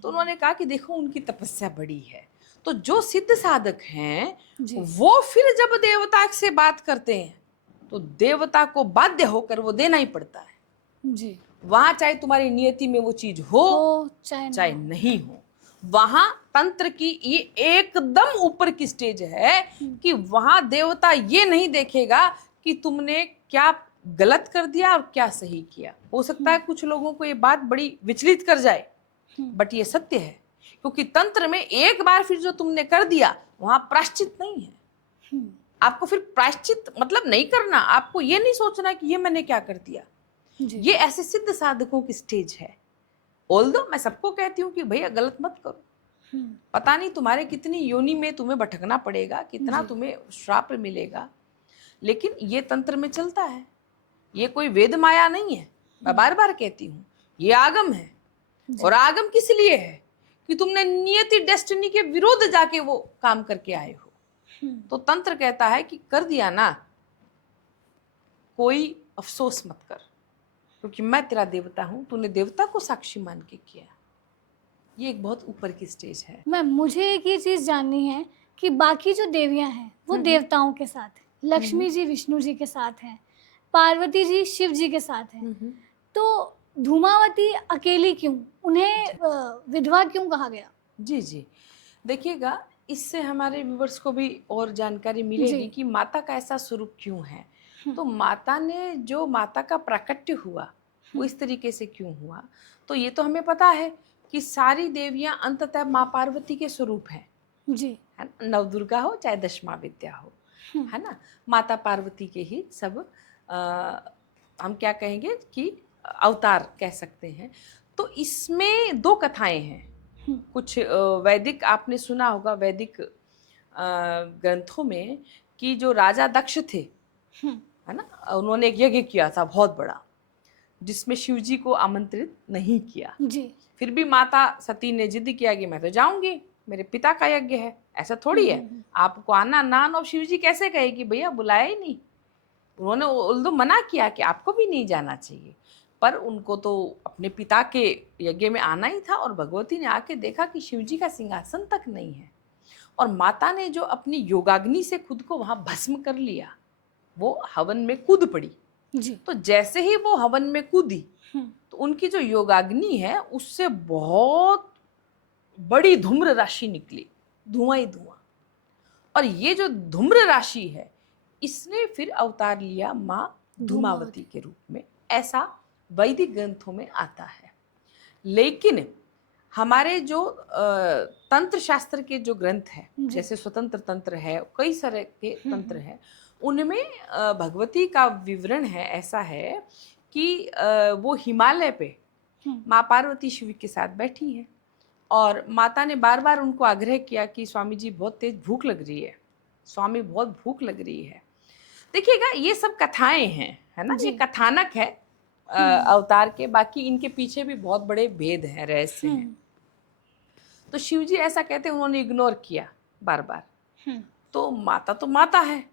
तो उन्होंने कहा कि देखो उनकी तपस्या बड़ी है। तो जो सिद्ध साधक हैं वो फिर जब देवता से बात करते हैं तो देवता को बाध्य होकर वो देना ही पड़ता है जी। वहां चाहे तुम्हारी नियति में वो चीज हो चाहे नहीं हो, वहां तंत्र की ये एकदम ऊपर की स्टेज है कि वहां देवता ये नहीं देखेगा कि तुमने क्या गलत कर दिया और क्या सही किया। हो सकता है कुछ लोगों को ये बात बड़ी विचलित कर जाए, बट ये सत्य है, क्योंकि तंत्र में एक बार फिर जो तुमने कर दिया वहां प्रायश्चित नहीं है। आपको फिर प्रायश्चित मतलब नहीं करना, आपको ये नहीं सोचना कि ये मैंने क्या कर दिया। ये ऐसे सिद्ध साधकों की स्टेज है। ऑल्दो मैं सबको कहती हूँ कि भैया गलत मत करो, पता नहीं तुम्हारे कितनी योनि में तुम्हें भटकना पड़ेगा, कितना तुम्हें श्राप मिलेगा, लेकिन ये तंत्र में चलता है। ये कोई वेद माया नहीं है, मैं बार बार कहती हूँ, ये आगम है। और आगम किस लिए है? कि तुमने नियति डेस्टिनी के विरोध जाके वो काम करके आए हो। तो तंत्र कहता है कि कर दिया ना, कोई अफसोस मत कर, क्योंकि मैं तेरा देवता हूं, तूने देवता को साक्षी मान के किया। ये एक बहुत ऊपर की स्टेज है। मैम, मुझे एक ये चीज़ जाननी है कि बाकी जो देवियां हैं वो देवताओं के साथ हैं, लक्ष्मी जी विष्णु जी के साथ हैं, पार्वती जी शिव जी के साथ हैं, तो धूमावती अकेली क्यों? उन्हें विधवा क्यों कहा गया? जी जी, देखिएगा, इससे हमारे व्यूवर्स को भी और जानकारी मिलेगी कि माता का ऐसा स्वरूप क्यों है। तो माता ने जो माता का प्राकट्य हुआ वो इस तरीके से क्यों हुआ, तो ये तो हमें पता है कि सारी देवियां अंततः माँ पार्वती के स्वरूप हैं। जी, है ना, नवदुर्गा हो चाहे दशमा विद्या हो, है ना, माता पार्वती के ही सब हम क्या कहेंगे कि अवतार कह सकते हैं। तो इसमें दो कथाएं हैं। कुछ वैदिक, आपने सुना होगा वैदिक ग्रंथों में कि जो राजा दक्ष थे, है ना, उन्होंने एक यज्ञ किया था बहुत बड़ा, जिसमें शिव जी को आमंत्रित नहीं किया। जी, फिर भी माता सती ने जिद किया कि मैं तो जाऊंगी, मेरे पिता का यज्ञ है, ऐसा थोड़ी है आपको आना ना आना। और शिव जी कैसे कहे कि भैया बुलाया ही नहीं। उन्होंने उल्दो मना किया कि आपको भी नहीं जाना चाहिए, पर उनको तो अपने पिता के यज्ञ में आना ही था। और भगवती ने आके देखा कि शिव जी का सिंहासन तक नहीं है, और माता ने जो अपनी योगाग्नि से खुद को वहां भस्म कर लिया, वो हवन में कूद पड़ी। जी, तो जैसे ही वो हवन में कूदी तो उनकी जो योगाग्नि है उससे बहुत बड़ी धूम्र राशि निकली, धुआं ही धुआं। और ये जो धूम्र राशि है, इसने फिर अवतार लिया माँ धूमावती के रूप में, ऐसा वैदिक ग्रंथों में आता है। लेकिन हमारे जो तंत्र शास्त्र के जो ग्रंथ हैं, जैसे स्वतंत्र तंत्र है, कई सारे के तंत्र हैं, उनमें भगवती का विवरण है, ऐसा है कि वो हिमालय पे माँ पार्वती शिव के साथ बैठी हैं, और माता ने बार बार उनको आग्रह किया कि स्वामी जी बहुत तेज भूख लग रही है, स्वामी बहुत भूख लग रही है। देखिएगा, ये सब कथाएं हैं, है ना, ये कथानक है अवतार के, बाकी इनके पीछे भी बहुत बड़े भेद हैं, रहस्य हैं। तो शिव जी ऐसा कहते हैं, उन्होंने इग्नोर किया बार बार। तो माता है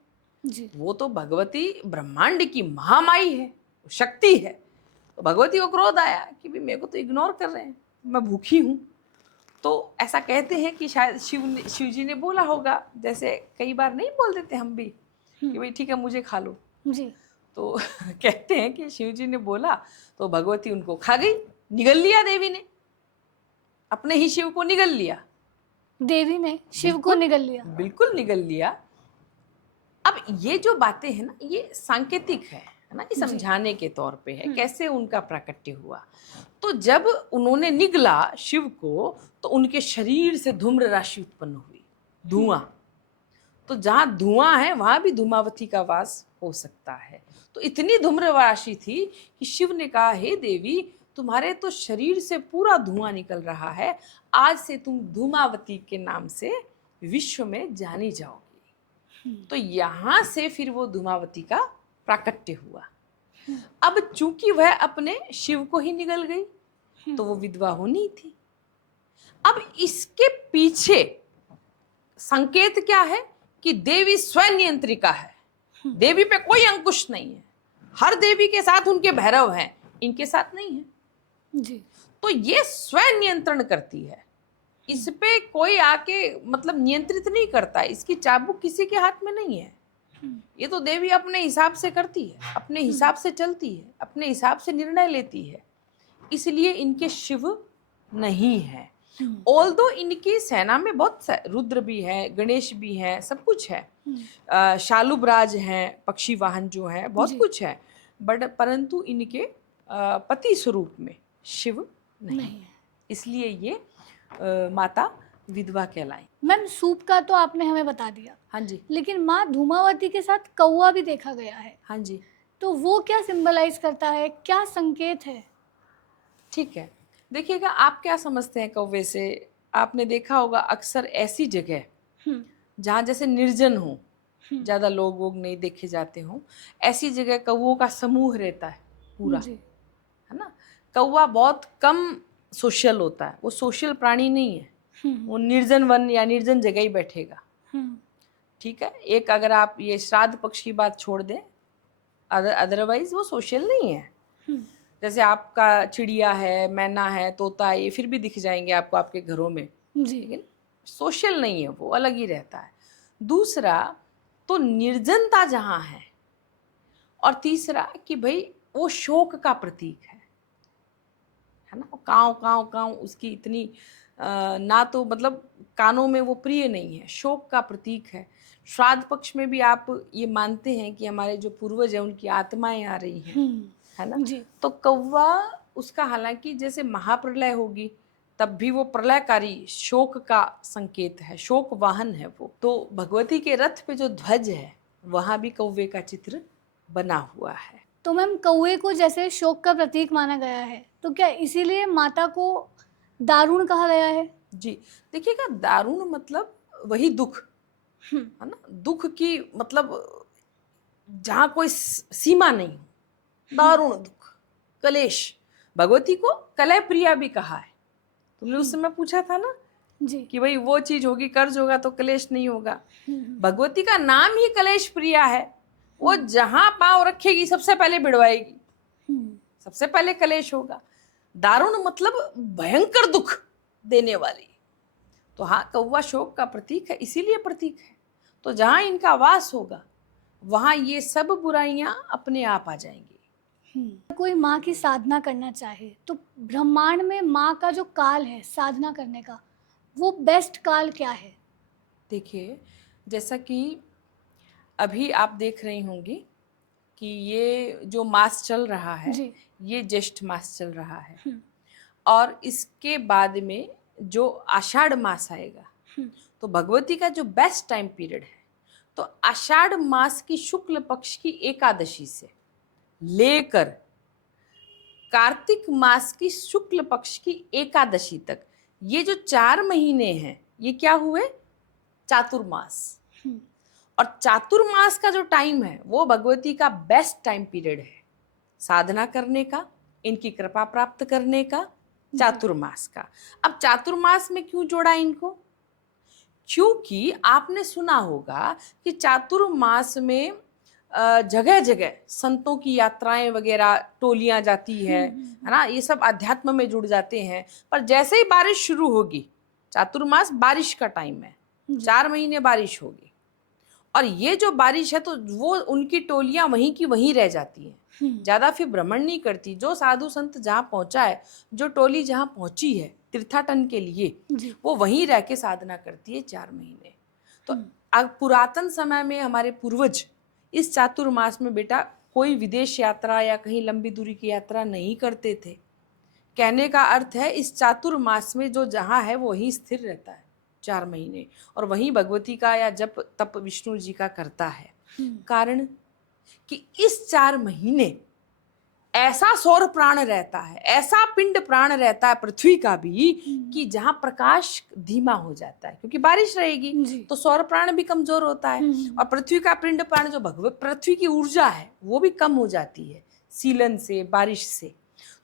जी, वो तो भगवती ब्रह्मांड की महामाई है, शक्ति है। तो भगवती को क्रोध आया कि भाई मेरे को तो इग्नोर कर रहे हैं, मैं भूखी हूँ। तो ऐसा कहते हैं कि शायद शिव जी ने बोला होगा, जैसे कई बार नहीं बोल देते हम भी कि भाई ठीक है मुझे खा लो। जी, तो कहते हैं कि शिव जी ने बोला तो भगवती उनको खा गई, निगल लिया देवी ने, अपने ही शिव को निगल लिया। देवी ने शिव को निगल लिया। बिल्कुल निगल लिया। अब ये जो बातें हैं ना, ये सांकेतिक है ना, ये समझाने के तौर पे है कैसे उनका प्राकट्य हुआ। तो जब उन्होंने निगला शिव को, तो उनके शरीर से धूम्र राशि उत्पन्न हुई, धुआं। तो जहां धुआं है वहां भी धूमावती का वास हो सकता है। तो इतनी धूम्र राशि थी कि शिव ने कहा, हे देवी, तुम्हारे तो शरीर से पूरा धुआं निकल रहा है, आज से तुम धूमावती के नाम से विश्व में जानी जाओगी। तो यहां से फिर वो धूमावती का प्राकट्य हुआ। अब चूंकि वह अपने शिव को ही निगल गई, तो वो विधवा होनी थी। अब इसके पीछे संकेत क्या है कि देवी स्वयं नियंत्रिका है, देवी पे कोई अंकुश नहीं है। हर देवी के साथ उनके भैरव हैं, इनके साथ नहीं है। जी, तो ये स्वयं नियंत्रण करती है, इस पे कोई आके मतलब नियंत्रित नहीं करता, इसकी चाबुक किसी के हाथ में नहीं है। ये तो देवी अपने हिसाब से करती है, अपने हिसाब से चलती है, अपने हिसाब से निर्णय लेती है, इसलिए इनके शिव नहीं है। ऑल्दो इनकी सेना में बहुत रुद्र भी है, गणेश भी है, सब कुछ है, शालुब्राज है, पक्षी वाहन जो है, बहुत कुछ है, बट परंतु इनके पति स्वरूप में शिव नहीं है, इसलिए ये माता विधवा कहलाई। मैम, सूप का तो आपने हमें बता दिया। हाँ जी, लेकिन माँ धूमावती के साथ कौवा भी देखा गया है, हाँ जी, तो वो क्या सिंबलाइज करता है, क्या संकेत है? ठीक है। देखिएगा, आप क्या समझते हैं कौवे से? आपने देखा होगा अक्सर ऐसी जगह हम्म, जहाँ जैसे निर्जन हो, हम्म, ज़्यादा लोग वोग नहीं देखे जाते हों, ऐसी जगह कौवों का समूह रहता है पूरा, जी, है ना। कौवा बहुत कम सोशल होता है, वो सोशल प्राणी नहीं है, हम्म, वो निर्जन वन या निर्जन जगह ही बैठेगा। हम्म, ठीक है, एक अगर आप ये श्राद्ध पक्ष की बात छोड़ दें, अदरवाइज वो सोशल नहीं है। हम्म, जैसे आपका चिड़िया है, मैना है, तोता है, ये फिर भी दिख जाएंगे आपको आपके घरों में, जी, लेकिन सोशल नहीं है, वो अलग ही रहता है। दूसरा तो निर्जनता जहाँ है, और तीसरा कि भाई वो शोक का प्रतीक है ना। काँव काँव काँव उसकी इतनी ना तो मतलब कानों में वो प्रिय नहीं है, शोक का प्रतीक है। श्राद्ध पक्ष में भी आप ये मानते हैं कि हमारे जो पूर्वज हैं उनकी आत्माएं आ रही हैं, है ना। जी, तो कौवा उसका, हालांकि जैसे महाप्रलय होगी तब भी वो प्रलयकारी शोक का संकेत है, शोक वाहन है वो। तो भगवती के रथ पे जो ध्वज है वहां भी कौवे का चित्र बना हुआ है। तो मैम कौवे को जैसे शोक का प्रतीक माना गया है, तो क्या इसीलिए माता को दारुण कहा गया है? जी, देखिएगा, दारुण मतलब वही दुख, हम्म, है ना। दुख की मतलब जहाँ कोई सीमा नहीं, दारुण दुख, कलेश। भगवती को कलह प्रिया भी कहा है। तुमने उस समय पूछा था ना जी, कि भाई वो चीज होगी, कर्ज होगा तो कलेश नहीं होगा। हम्म, भगवती का नाम ही कलेश प्रिया है। वो जहां पांव रखेगी सबसे पहले बिड़वाएगी, हम्म, सबसे पहले कलेश होगा। दारुण मतलब भयंकर दुख देने वाली। तो हाँ, कौवा शोक का प्रतीक है, इसीलिए प्रतीक है। तो जहां इनका वास होगा वहां ये सब बुराइयां अपने आप आ जाएंगी। कोई माँ की साधना करना चाहे तो ब्रह्मांड में माँ का जो काल है साधना करने का, वो बेस्ट काल क्या है? देखिए, जैसा कि अभी आप देख रही होंगी कि ये जो मास चल रहा है, जी, ये ज्येष्ठ मास चल रहा है, हम्म, और इसके बाद में जो आषाढ़ मास आएगा, हम्म, तो भगवती का जो बेस्ट टाइम पीरियड है, तो आषाढ़ मास की शुक्ल पक्ष की एकादशी से लेकर कार्तिक मास की शुक्ल पक्ष की एकादशी तक, ये जो 4 महीने हैं, ये क्या हुए? चातुर्मास। हम्म, और चातुर्मास का जो टाइम है वो भगवती का बेस्ट टाइम पीरियड है साधना करने का, इनकी कृपा प्राप्त करने का, चातुर्मास का। अब चातुर्मास में क्यों जोड़ा इनको? क्योंकि आपने सुना होगा कि चातुर्मास में जगह जगह संतों की यात्राएं वगैरह, टोलियां जाती है ना, ये सब अध्यात्म में जुड़ जाते हैं। पर जैसे ही बारिश शुरू होगी, चातुर्मास बारिश का टाइम है, जी, 4 महीने बारिश होगी, और ये जो बारिश है तो वो उनकी टोलियां वहीं की वहीं रह जाती हैं, ज्यादा फिर भ्रमण नहीं करती। जो साधु संत जहाँ पहुंचा है, जो टोली जहाँ पहुंची है तीर्थाटन के लिए, जी, वो वहीं रह के साधना करती है 4 महीने। तो पुरातन समय में हमारे पूर्वज इस चातुर्मास में बेटा कोई विदेश यात्रा या कहीं लंबी दूरी की यात्रा नहीं करते थे। कहने का अर्थ है इस चातुर्मास में जो जहाँ है वो वहीं स्थिर रहता है 4 महीने, और वहीं भगवती का या जप तप विष्णु जी का करता है। कारण कि इस 4 महीने ऐसा सौर प्राण रहता है, ऐसा पिंड प्राण रहता है पृथ्वी का भी, कि जहां प्रकाश धीमा हो जाता है क्योंकि बारिश रहेगी, जी, तो सौर प्राण भी कमजोर होता है, और पृथ्वी का पिंड प्राण जो भगवत पृथ्वी की ऊर्जा है वो भी कम हो जाती है सीलन से, बारिश से।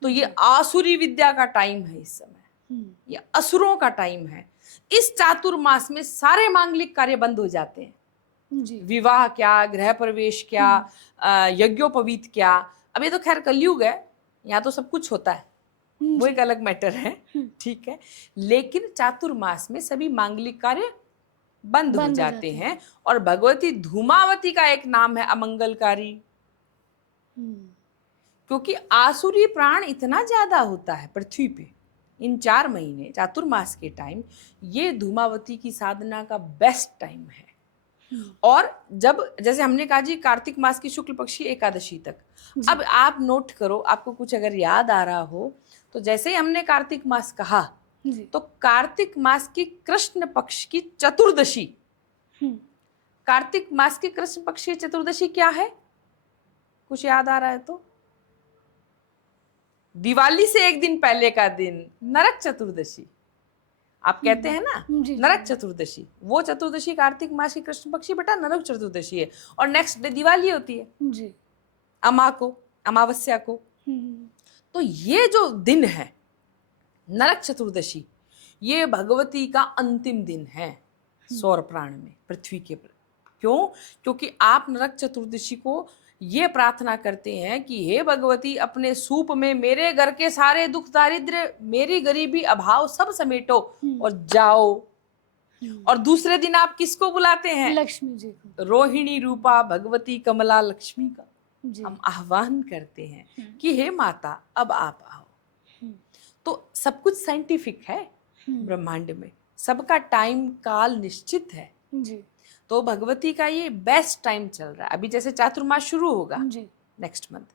तो ये आसुरी विद्या का टाइम है इस समय, ये असुरों का टाइम है। इस चातुर्मास में सारे मांगलिक कार्य बंद हो जाते हैं, जी, विवाह क्या, गृह प्रवेश क्या, यज्ञोपवीत क्या। अब ये तो खैर कलयुग है, यहाँ तो सब कुछ होता है, वो एक अलग मैटर है, ठीक है। लेकिन चातुर्मास में सभी मांगलिक कार्य बंद हो जाते हैं, और भगवती धूमावती का एक नाम है अमंगलकारी, क्योंकि आसुरी प्राण इतना ज्यादा होता है पृथ्वी पे इन 4 महीने चातुर्मास के टाइम। ये धूमावती की साधना का बेस्ट टाइम है। और जब जैसे हमने कहा जी कार्तिक मास की शुक्ल पक्ष की एकादशी तक, अब आप नोट करो, आपको कुछ अगर याद आ रहा हो तो, जैसे ही हमने कार्तिक मास कहा तो कार्तिक मास की कृष्ण पक्ष की चतुर्दशी, कार्तिक मास की कृष्ण पक्ष की चतुर्दशी क्या है? कुछ याद आ रहा है तो? दिवाली से एक दिन पहले का दिन, नरक चतुर्दशी। आप कहते हैं ना जी, नरक चतुर्दशी, वो चतुर्दशी कार्तिक मास की कृष्ण पक्षी बेटा नरक चतुर्दशी है। और नेक्स्ट डे दिवाली होती है, जी। अमा को, अमावस्या को। हम्म, तो ये जो दिन है नरक चतुर्दशी, ये भगवती का अंतिम दिन है सौर प्राण में, पृथ्वी के क्यों? क्योंकि आप नरक चतुर्दशी को ये प्रार्थना करते हैं कि हे भगवती, अपने सूप में मेरे घर के सारे दुख दारिद्र्य, मेरी गरीबी अभाव सब समेटो और जाओ। और दूसरे दिन आप किसको बुलाते हैं? लक्ष्मी जी को। रोहिणी रूपा भगवती कमला लक्ष्मी का जी। हम आह्वान करते हैं कि हे माता अब आप आओ। हम्म, तो सब कुछ साइंटिफिक है ब्रह्मांड में, सबका टाइम काल निश्चित है। जी। तो भगवती का ये बेस्ट टाइम चल रहा है। अभी जैसे चातुर्मास शुरू होगा जी। नेक्स्ट मंथ,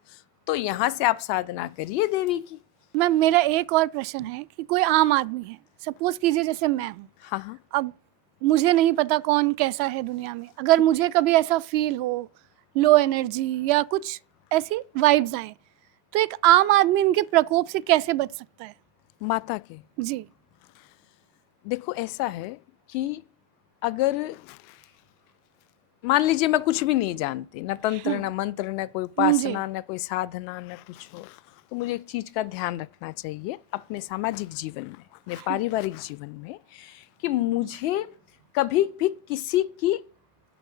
तो यहाँ से आप साधना करिए देवी की। मैम, मेरा एक और प्रश्न है कि कोई आम आदमी है, सपोज कीजिए जैसे मैं हूँ, हाँ हाँ, अब मुझे नहीं पता कौन कैसा है दुनिया में, अगर मुझे कभी ऐसा फील हो, लो एनर्जी या कुछ ऐसी वाइब्स आए, तो एक आम आदमी इनके प्रकोप से कैसे बच सकता है? माता के जी। देखो ऐसा है कि अगर मान लीजिए मैं कुछ भी नहीं जानती, न तंत्र न मंत्र, न कोई उपासना, न कोई साधना, न कुछ हो, तो मुझे एक चीज़ का ध्यान रखना चाहिए अपने सामाजिक जीवन में, अपने पारिवारिक जीवन में, कि मुझे कभी भी किसी की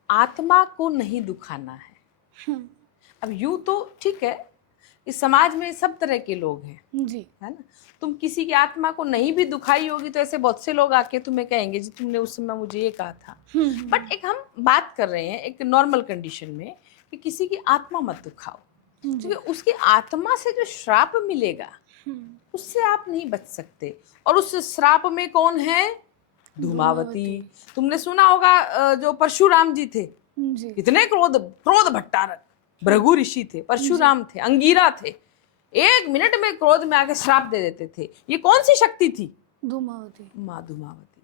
आत्मा को नहीं दुखाना है। अब यूं तो ठीक है, इस समाज में सब तरह के लोग हैं, जी। है ना। तुम किसी की आत्मा को नहीं भी दुखाई होगी तो ऐसे बहुत से लोग आके तुम्हें कहेंगे जी तुमने उस समय मुझे ये कहा था। बट एक हम बात कर रहे हैं एक नॉर्मल कंडीशन में कि किसी की आत्मा मत दुखाओ, क्योंकि उसकी आत्मा से जो श्राप मिलेगा उससे आप नहीं बच सकते। और उस श्राप में कौन है? धूमावती। तुमने सुना होगा जो परशुराम जी थे, जी। कितने क्रोध भट्टारक भृगु ऋषि थे, परशुराम थे, अंगीरा थे, एक मिनट में क्रोध में आके श्राप दे देते थे। ये कौन सी शक्ति थी? धूमावती। माँ धूमावती।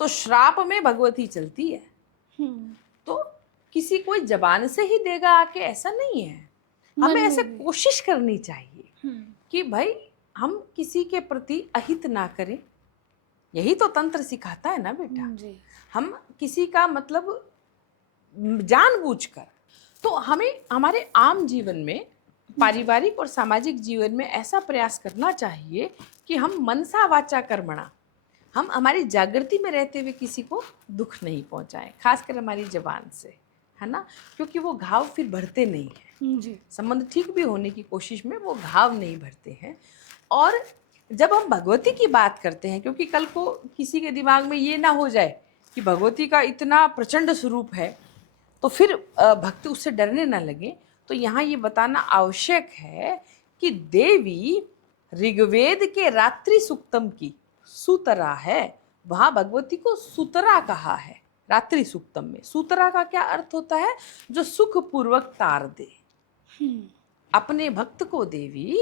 तो श्राप में भगवती चलती है। तो किसी कोई जबान से ही देगा आके, ऐसा नहीं है। हमें ऐसे कोशिश करनी चाहिए कि भाई हम किसी के प्रति अहित ना करें। यही तो तंत्र सिखाता है ना बेटा। जी। हम किसी का मतलब जानबूझकर, तो हमें हमारे आम जीवन में, पारिवारिक और सामाजिक जीवन में ऐसा प्रयास करना चाहिए कि हम मनसा वाचा कर्मणा, हम हमारी जागृति में रहते हुए किसी को दुख नहीं पहुंचाएं, खासकर हमारी जबान से, है ना। क्योंकि वो घाव फिर भरते नहीं हैं। जी। संबंध ठीक भी होने की कोशिश में वो घाव नहीं भरते हैं। और जब हम भगवती की बात करते हैं, क्योंकि कल को किसी के दिमाग में ये ना हो जाए कि भगवती का इतना प्रचंड स्वरूप है तो फिर भक्त उससे डरने ना लगे, तो यहाँ ये बताना आवश्यक है कि देवी ऋग्वेद के रात्रि सूक्तम की सूतरा है। वहाँ भगवती को सूतरा कहा है रात्रि सूक्तम में। सूतरा का क्या अर्थ होता है? जो सुख पूर्वक तार दे। अपने भक्त को देवी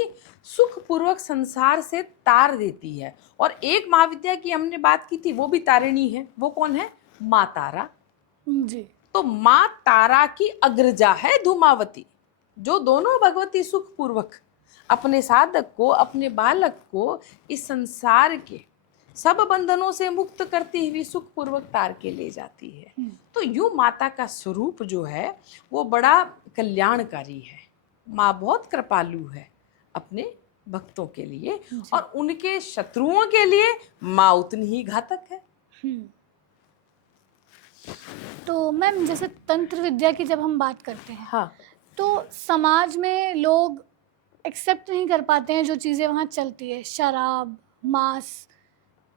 सुख पूर्वक संसार से तार देती है। और एक महाविद्या की हमने बात की थी, वो भी तारिणी है। वो कौन है? माँ तारा। जी। तो माँ तारा की अग्रजा है धूमावती, जो दोनों भगवती सुख पूर्वक अपने साधक को, अपने बालक को इस संसार के सब बंधनों से मुक्त करती हुई सुख पूर्वक तार के ले जाती है। तो यूं माता का स्वरूप जो है वो बड़ा कल्याणकारी है। माँ बहुत कृपालु है अपने भक्तों के लिए, और उनके शत्रुओं के लिए माँ उतनी ही घातक है। तो मैम, जैसे तंत्र विद्या की जब हम बात करते हैं, हाँ, तो समाज में लोग एक्सेप्ट नहीं कर पाते हैं जो चीज़ें वहाँ चलती है, शराब, मांस।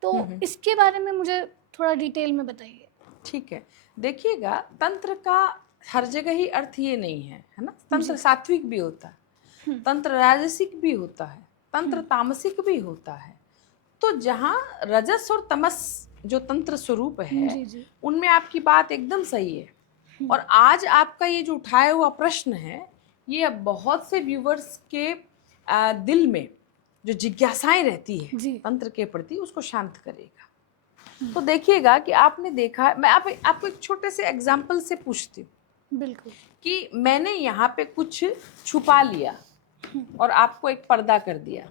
तो इसके बारे में मुझे थोड़ा डिटेल में बताइए। ठीक है। देखिएगा, तंत्र का हर जगह ही अर्थ ये नहीं है, है ना। तंत्र सात्विक भी होता है, तंत्र राजसिक भी होता है, तंत्र तामसिक भी होता है। तो जहाँ रजस और तमस जो तंत्र स्वरूप है, उनमें आपकी बात एकदम सही है। और आज आपका ये जो उठाया हुआ प्रश्न है, ये बहुत से व्यूवर्स के दिल में जो जिज्ञासाएं रहती है तंत्र के प्रति, उसको शांत करेगा। तो देखिएगा कि आपने देखा, मैं आपको एक छोटे से एग्जाम्पल से पूछती हूँ। बिल्कुल। कि मैंने यहाँ पे कुछ छुपा लिया और आपको एक पर्दा कर दिया,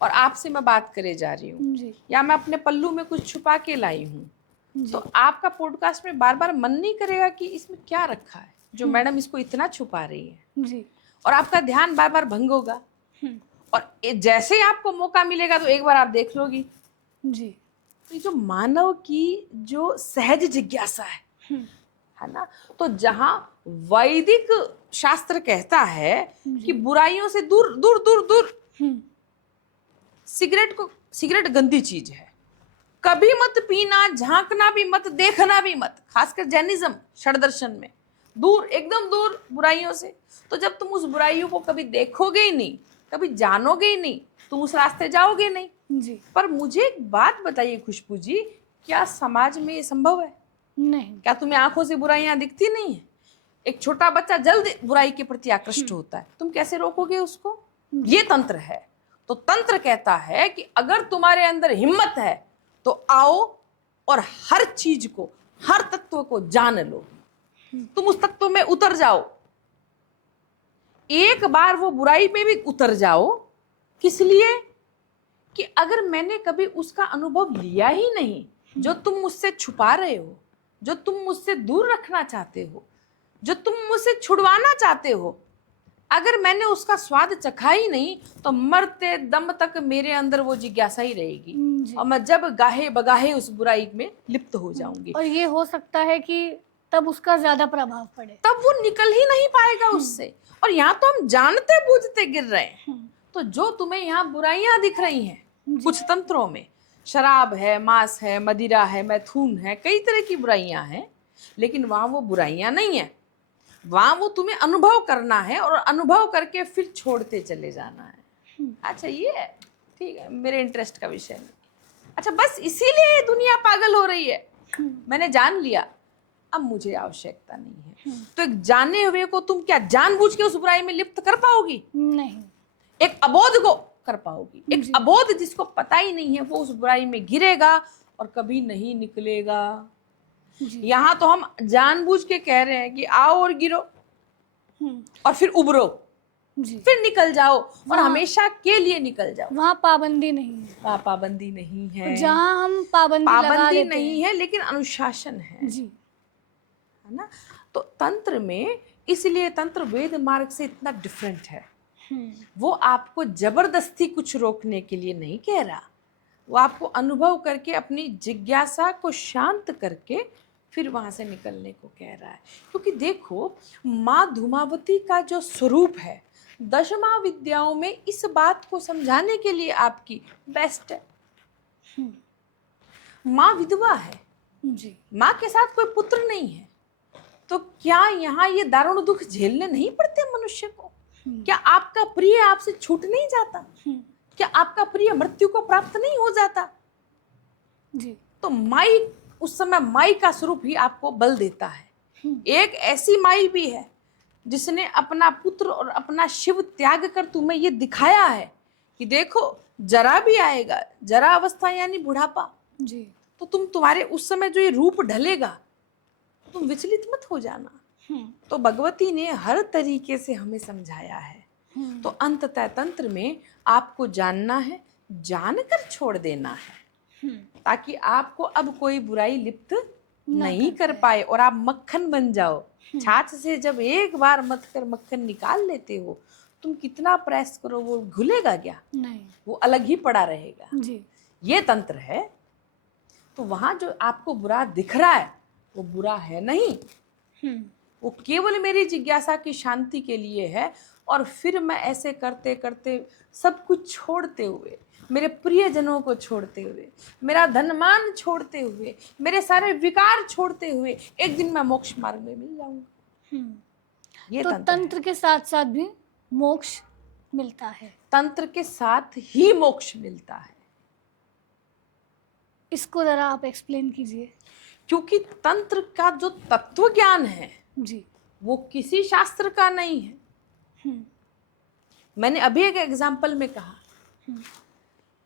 और आपसे मैं बात करे जा रही हूँ, जी या मैं अपने पल्लू में कुछ छुपा के लाई हूँ, जी तो आपका पॉडकास्ट में बार बार मन नहीं करेगा कि इसमें क्या रखा है जो मैडम इसको इतना छुपा रही है, जी और आपका ध्यान बार बार भंग होगा। हम्म, और जैसे ही आपको मौका मिलेगा तो एक बार आप देख लोगी। जी तो ये जो मानव की जो सहज जिज्ञासा हम्म, है ना, तो जहां वैदिक शास्त्र कहता है कि बुराइयों से दूर दूर दूर दूर, हम्म, सिगरेट गंदी चीज है, कभी मत पीना, झांकना भी मत, देखना भी मत, खासकर जैनिज्म षड्दर्शन में दूर, एकदम दूर बुराइयों से। तो जब तुम उस बुराइयों को कभी देखोगे ही नहीं, कभी जानोगे ही नहीं, तुम उस रास्ते जाओगे नहीं। जी पर मुझे एक बात बताइए खुशबू जी, क्या समाज में ये संभव है? नहीं क्या तुम्हें आंखों से बुराइयां दिखती नहीं है? एक छोटा बच्चा जल्द बुराई के प्रति आकृष्ट होता है, तुम कैसे रोकोगे उसको? ये तंत्र है। तो तंत्र कहता है कि अगर तुम्हारे अंदर हिम्मत है तो आओ और हर चीज को, हर तत्व को जान लो, तुम उस तत्व में उतर जाओ, एक बार वो बुराई में भी उतर जाओ। किस लिए? कि अगर मैंने कभी उसका अनुभव लिया ही नहीं, जो तुम मुझसे छुपा रहे हो, जो तुम मुझसे दूर रखना चाहते हो, जो तुम मुझसे छुड़वाना चाहते हो, अगर मैंने उसका स्वाद चखा ही नहीं तो मरते दम तक मेरे अंदर वो जिज्ञासा ही रहेगी, जी और मैं जब गाहे बगाहे उस बुराई में लिप्त हो जाऊंगी, और ये हो सकता है कि तब उसका ज्यादा प्रभाव पड़े। तब वो निकल ही नहीं पाएगा उससे। और यहाँ तो हम जानते बूझते गिर रहे हैं। तो जो तुम्हें यहाँ बुराइयां दिख रही हैं कुछ तंत्रों में, शराब है, मांस है, मदिरा है, मैथुन है, कई तरह की बुराइयां हैं, लेकिन वहां वो बुराइयां नहीं है, वहां वो तुम्हें अनुभव करना है और अनुभव करके फिर छोड़ते चले जाना है। अच्छा ये है, ठीक है, मेरे इंटरेस्ट का विषय नहीं। अच्छा बस इसीलिए ये दुनिया पागल हो रही है, मैंने जान लिया, अब मुझे आवश्यकता नहीं है। तो एक जाने हुए को तुम क्या जानबूझ के उस बुराई में लिप्त कर पाओगी? नहीं। एक अबोध को कर पाओगी। एक अबोध जिसको पता ही नहीं है वो उस बुराई में गिरेगा और कभी नहीं निकलेगा। यहाँ तो हम जानबूझ के कह रहे हैं कि आओ और गिरो और फिर उबरो, जी फिर निकल जाओ और हमेशा के लिए निकल जाओ। वहाँ पाबंदी नहीं है। वहाँ पाबंदी नहीं है, जहाँ हम पाबंदी लगा पाबंदी लेते नहीं है, लेकिन अनुशासन है जी ना। तो तंत्र में, इसलिए तंत्र वेद मार्ग से इतना डिफरेंट है। वो आपको जबरदस्ती कुछ रोकने के लिए नहीं कह रहा, वो आपको अनुभव करके अपनी जिज्ञासा को शांत करके फिर वहां से निकलने को कह रहा है। क्योंकि देखो, माँ धूमावती का जो स्वरूप है दशमा विद्याओं में इस बात को समझाने के लिए आपकी बेस्ट है। माँ विधवा है, जी माँ के साथ कोई पुत्र नहीं है, तो क्या यहाँ ये दारुण दुख झेलने नहीं पड़ते मनुष्य को? क्या आपका प्रिय आपसे छूट नहीं जाता? क्या आपका प्रिय मृत्यु को प्राप्त नहीं हो जाता? जी तो माई, उस समय माई का स्वरूप ही आपको बल देता है। एक ऐसी माई भी है जिसने अपना पुत्र और अपना शिव त्याग कर तुम्हें ये दिखाया है कि देखो जरा भी आएगा, जरा अवस्था यानी बुढ़ापा, जी तो तुम्हारे उस समय जो ये रूप ढलेगा तुम विचलित मत हो जाना। तो भगवती ने हर तरीके से हमें समझाया है। तो अंततः तंत्र में आपको जानना है, जानकर छोड़ देना है, ताकि आपको अब कोई बुराई लिप्त नहीं कर पाए और आप मक्खन बन जाओ। छाछ से जब एक बार मथ कर मक्खन निकाल लेते हो, तुम कितना प्रयास करो वो घुलेगा क्या? नहीं, वो अलग ही पड़ा रहेगा। जी ये तंत्र है। तो वहां जो आपको बुरा दिख रहा है वो बुरा है नहीं, वो केवल मेरी जिज्ञासा की शांति के लिए है। और फिर मैं ऐसे करते करते, सब कुछ छोड़ते हुए, मेरे प्रियजनों को छोड़ते हुए, मेरा धनमान छोड़ते हुए, मेरे सारे विकार छोड़ते हुए एक दिन मैं मोक्ष मार्ग में मिल जाऊंगा। ये तो तंत्र के साथ साथ भी मोक्ष मिलता है। तंत्र के साथ ही मोक्ष मिलता है। इसको जरा आप एक्सप्लेन कीजिए। क्योंकि तंत्र का जो तत्व ज्ञान है जी वो किसी शास्त्र का नहीं है। मैंने अभी एक एग्जाम्पल में कहा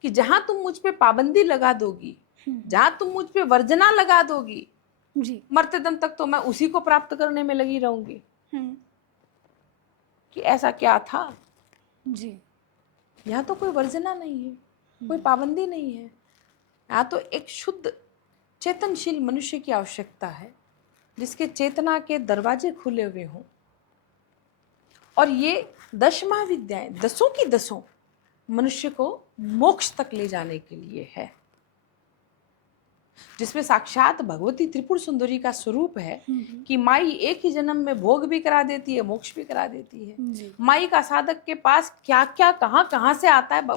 कि जहां तुम मुझ पे पाबंदी लगा दोगी, जहां तुम मुझ पे वर्जना लगा दोगी, जी मरते दम तक तो मैं उसी को प्राप्त करने में लगी रहूंगी कि ऐसा क्या था। जी यहाँ तो कोई वर्जना नहीं है। कोई पाबंदी नहीं है। यहाँ तो एक शुद्ध चेतनशील मनुष्य की आवश्यकता है, जिसके चेतना के दरवाजे खुले हुए हों। और ये 10 महाविद्याएं, दसों की दसों मनुष्य को मोक्ष तक ले जाने के लिए है, जिसमें साक्षात भगवती त्रिपुर सुंदरी का स्वरूप है कि माई एक ही जन्म में भोग भी करा देती है, मोक्ष भी करा देती है। माई का साधक के पास क्या क्या कहाँ से आता है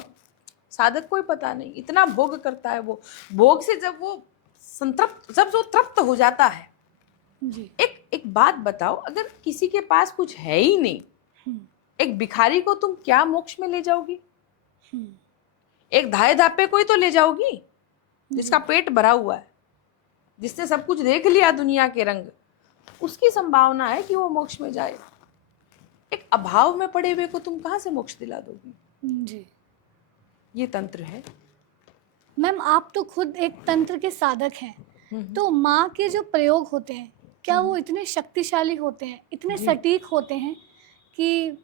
साधक को ही पता नहीं, इतना भोग करता है वो। भोग से जब वो संतृप्त, जब वो तृप्त हो जाता है जी। एक बात बताओ, अगर किसी के पास कुछ है ही नहीं, एक भिखारी को तुम क्या मोक्ष में ले जाओगी? एक धाए धापे को ही तो ले जाओगी, जिसका पेट भरा हुआ है, जिसने सब कुछ देख लिया दुनिया के रंग, उसकी संभावना है कि वो मोक्ष में जाए। एक अभाव में पड़े हुए को तुम कहाँ से मोक्ष दिला दोगी जी? ये तंत्र है। मैम, आप तो खुद एक तंत्र के साधक हैं, तो माँ के जो प्रयोग होते हैं, क्या वो इतने शक्तिशाली होते हैं, इतने सटीक होते हैं कि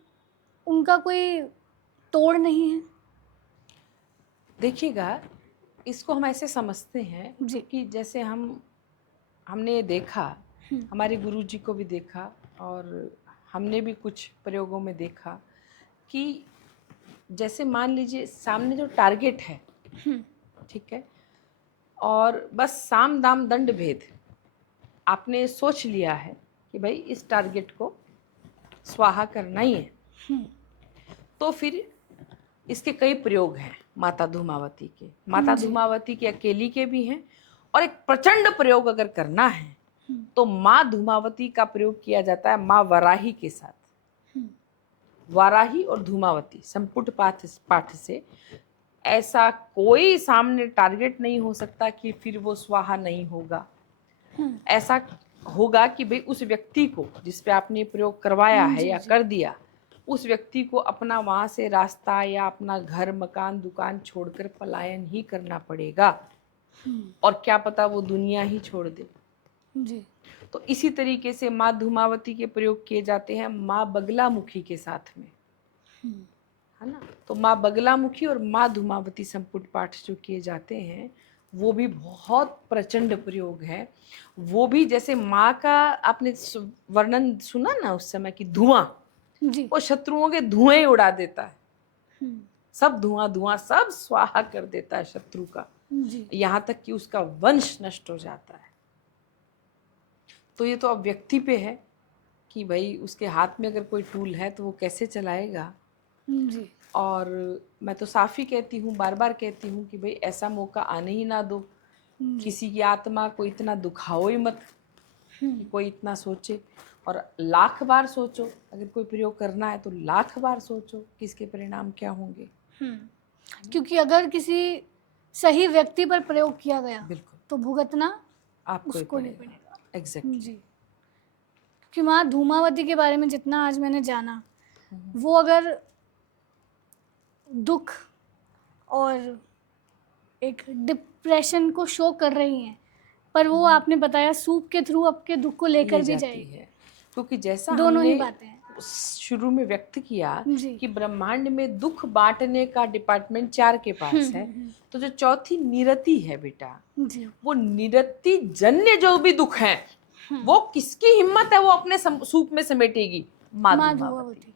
उनका कोई तोड़ नहीं है? देखिएगा, इसको हम ऐसे समझते हैं कि जैसे हमने देखा, हमारे गुरुजी को भी देखा और हमने भी कुछ प्रयोगों में देखा कि जैसे मान लीजिए सामने जो टारगेट है, ठीक है, और बस साम दाम दंड भेद आपने सोच लिया है कि भाई इस टारगेट को स्वाहा करना ही है, तो फिर इसके कई प्रयोग हैं माता धूमावती के। माता धूमावती के अकेली के भी हैं, और एक प्रचंड प्रयोग अगर करना है तो माँ धूमावती का प्रयोग किया जाता है माँ वाराही के साथ। वाराही और धूमावती संपुट पाठ से ऐसा कोई सामने टारगेट नहीं हो सकता कि फिर वो स्वाहा नहीं होगा। ऐसा होगा कि भाई उस व्यक्ति को जिस पे आपने प्रयोग करवाया है या कर दिया, उस व्यक्ति को अपना वहाँ से रास्ता या अपना घर मकान दुकान छोड़कर पलायन ही करना पड़ेगा, और क्या पता वो दुनिया ही छोड़ दे जी। तो इसी तरीके से माँ धूमावती के प्रयोग किए जाते हैं माँ बगलामुखी के साथ में, है ना। तो माँ बगलामुखी और माँ धूमावती संपुट पाठ जो किए जाते हैं वो भी बहुत प्रचंड प्रयोग है। वो भी जैसे माँ का आपने वर्णन सुना ना उस समय की धुआं, वो शत्रुओं के धुएं ही उड़ा देता है, सब धुआं धुआं सब स्वाहा कर देता है शत्रु का, यहाँ तक कि उसका वंश नष्ट हो जाता है। तो ये तो अब व्यक्ति पे है कि भाई उसके हाथ में अगर कोई टूल है तो वो कैसे चलाएगा जी। और मैं तो साफ ही कहती हूँ, बार बार कहती हूँ कि भाई ऐसा मौका आने ही ना दो, किसी की आत्मा को इतना दुखाओ ही मत कि कोई इतना सोचे। और लाख बार सोचो, अगर कोई प्रयोग करना है तो लाख बार सोचो कि इसके परिणाम क्या होंगे। क्योंकि अगर किसी सही व्यक्ति पर प्रयोग किया गया बिल्कुल तो भुगतना आपको उसको नहीं पड़ेगा। एग्जैक्टली जी। क्योंकि माँ धूमावती के बारे में जितना आज मैंने जाना, वो अगर दुख और एक डिप्रेशन को शो कर रही हैं, पर वो आपने बताया सूप के थ्रू आपके दुख को लेकर भी जाएगी, क्योंकि जैसा दोनों ही बातें हैं शुरू में व्यक्त किया कि ब्रह्मांड में दुख बांटने का डिपार्टमेंट 4 के पास है, तो जो चौथी निरति है बेटा, वो निरति जन्य जो भी दुख है वो किसकी हिम्मत है वो अपने सूप में समेटेगी? माँ धूमावती।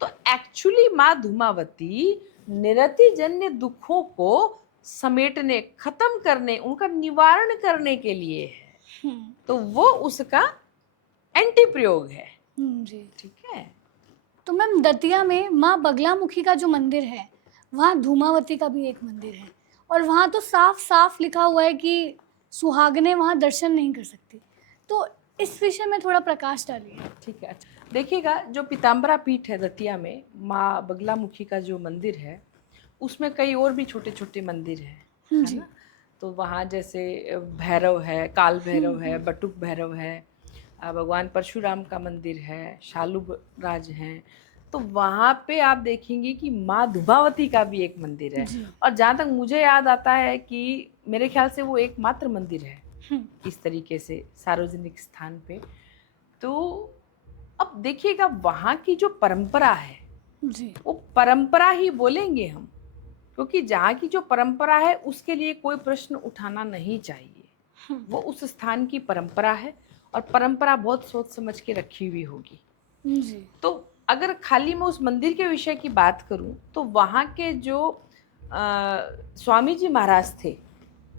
तो एक्चुअली माँ धूमावती निरति जन्य दुखों को समेटने, खत्म करने, उनका निवारण करने के लिए है, तो वो उसका एंटी प्रयोग है जी। ठीक है। तो मैम दतिया में माँ बगलामुखी का जो मंदिर है, वहाँ धूमावती का भी एक मंदिर है, और वहाँ तो साफ साफ लिखा हुआ है कि सुहागने वहाँ दर्शन नहीं कर सकती। तो इस विषय में थोड़ा प्रकाश डालिए। ठीक है। अच्छा, देखिएगा, जो पीताम्बरा पीठ है दतिया में, माँ बगलामुखी का जो मंदिर है, उसमें कई और भी छोटे छोटे मंदिर हैं, है ना। तो वहाँ जैसे भैरव है, काल भैरव है, बटुक भैरव है, भगवान परशुराम का मंदिर है, शालूब राज हैं। तो वहाँ पे आप देखेंगे कि माँ धूमावती का भी एक मंदिर है, और जहाँ तक मुझे याद आता है कि मेरे ख्याल से वो एकमात्र मंदिर है इस तरीके से सार्वजनिक स्थान पे। तो अब देखिएगा, वहाँ की जो परंपरा है जी, वो परंपरा ही बोलेंगे हम, क्योंकि जहाँ की जो परंपरा है उसके लिए कोई प्रश्न उठाना नहीं चाहिए। वो उस स्थान की परंपरा है और परंपरा बहुत सोच समझ के रखी हुई होगी। जी। तो अगर खाली मैं उस मंदिर के विषय की बात करूं तो वहाँ के जो स्वामी जी महाराज थे,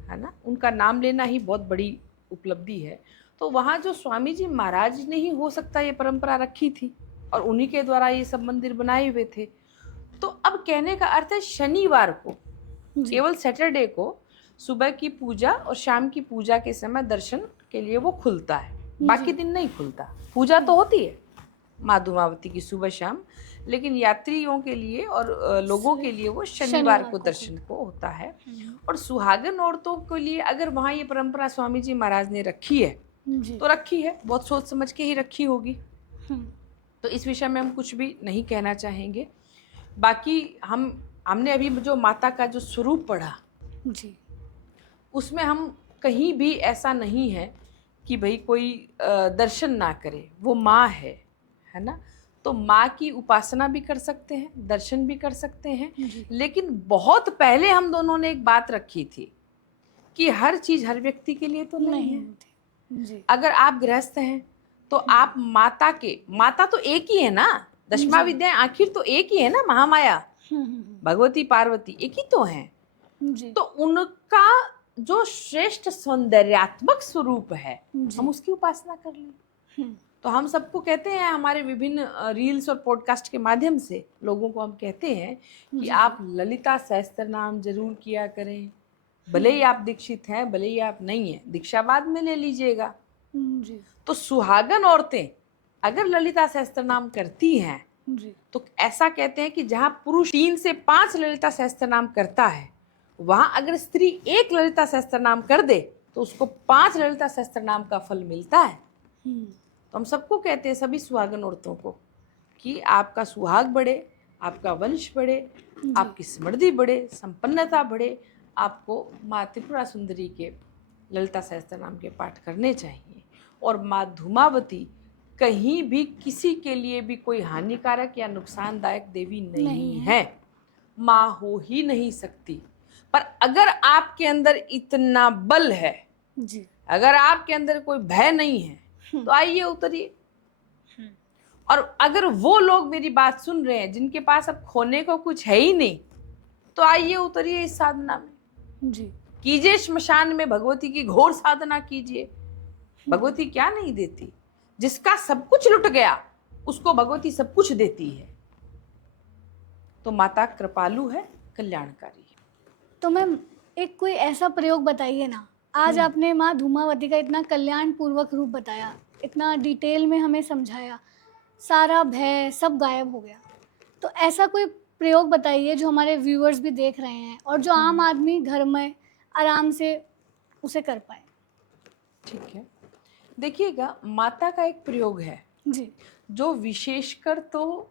है ना, उनका नाम लेना ही बहुत बड़ी उपलब्धि है। तो वहाँ जो स्वामी जी महाराज ने ही हो सकता ये परंपरा रखी थी और उन्हीं के द्वारा ये सब मंदिर बनाए हुए थे। तो अब कहने का अर्थ है शनिवार को, जी। केवल सैटरडे को सुबह की पूजा और शाम की पूजा के समय दर्शन के लिए वो खुलता है, बाकी दिन नहीं खुलता। पूजा तो होती है माँ धूमावती की सुबह शाम, लेकिन यात्रियों के लिए और लोगों के लिए वो शनिवार को दर्शन को होता है। और सुहागन औरतों के लिए अगर वहाँ ये परंपरा स्वामी जी महाराज ने रखी है तो रखी है, बहुत सोच समझ के ही रखी होगी। तो इस विषय में हम कुछ भी नहीं कहना चाहेंगे। बाकी हमने अभी जो माता का जो स्वरूप पढ़ा जी। उसमें हम कहीं भी ऐसा नहीं है कि भाई कोई दर्शन ना करे, वो माँ है ना। तो माँ की उपासना भी कर सकते हैं, दर्शन भी कर सकते हैं। लेकिन बहुत पहले हम दोनों ने एक बात रखी थी कि हर चीज हर व्यक्ति के लिए तो नहीं है। जी। अगर आप गृहस्थ हैं तो आप माता तो एक ही है ना, दशमा विद्याएं आखिर तो एक ही है ना, महामाया भगवती पार्वती एक ही तो हैं। तो उनका जो श्रेष्ठ सौंदर्यात्मक स्वरूप है हम उसकी उपासना कर लें। तो हम सबको कहते हैं, हमारे विभिन्न रील्स और पॉडकास्ट के माध्यम से लोगों को हम कहते हैं कि आप ललिता सहस्त्र नाम जरूर किया करें। भले ही आप दीक्षित हैं, भले ही आप नहीं हैं, दीक्षा बाद में ले लीजिएगा। तो सुहागन औरतें अगर ललिता सहस्त्र नाम करती हैं तो ऐसा कहते हैं कि जहां पुरुष 3 से 5 ललिता सहस्त्र नाम करता है, वहां अगर स्त्री 1 ललिता सहस्त्र नाम कर दे तो उसको 5 ललिता सहस्त्र नाम का फल मिलता है। तो हम सबको कहते हैं, सभी सुहागन औरतों को, कि आपका सुहाग बढ़े, आपका वंश बढ़े, आपकी समृद्धि बढ़े, संपन्नता बढ़े, आपको माँ त्रिपुरा सुंदरी के ललिता सहस्त्र नाम के पाठ करने चाहिए। और माँ धूमावती कहीं भी किसी के लिए भी कोई हानिकारक या नुकसानदायक देवी नहीं है, माँ हो ही नहीं सकती। पर अगर आपके अंदर इतना बल है, अगर आपके अंदर कोई भय नहीं है, तो आइए उतरिए। और अगर वो लोग मेरी बात सुन रहे हैं जिनके पास अब खोने को कुछ है ही नहीं, तो आइए उतरिए इस साधना में। कीजिए श्मशान में भगवती की घोर साधना कीजिए। भगवती क्या नहीं देती? जिसका सब कुछ लुट गया उसको भगवती सब कुछ देती है। तो माता कृपालु है, कल्याणकारी है। तो मैम एक कोई ऐसा प्रयोग बताइए ना, आज आपने माँ धूमावती का इतना कल्याण पूर्वक रूप बताया, इतना डिटेल में हमें समझाया, सारा भय सब गायब हो गया। तो ऐसा कोई प्रयोग बताइए जो हमारे व्यूअर्स भी देख रहे हैं और जो आम आदमी घर में आराम से उसे कर पाए। ठीक है, देखिएगा, माता का एक प्रयोग है जो विशेषकर तो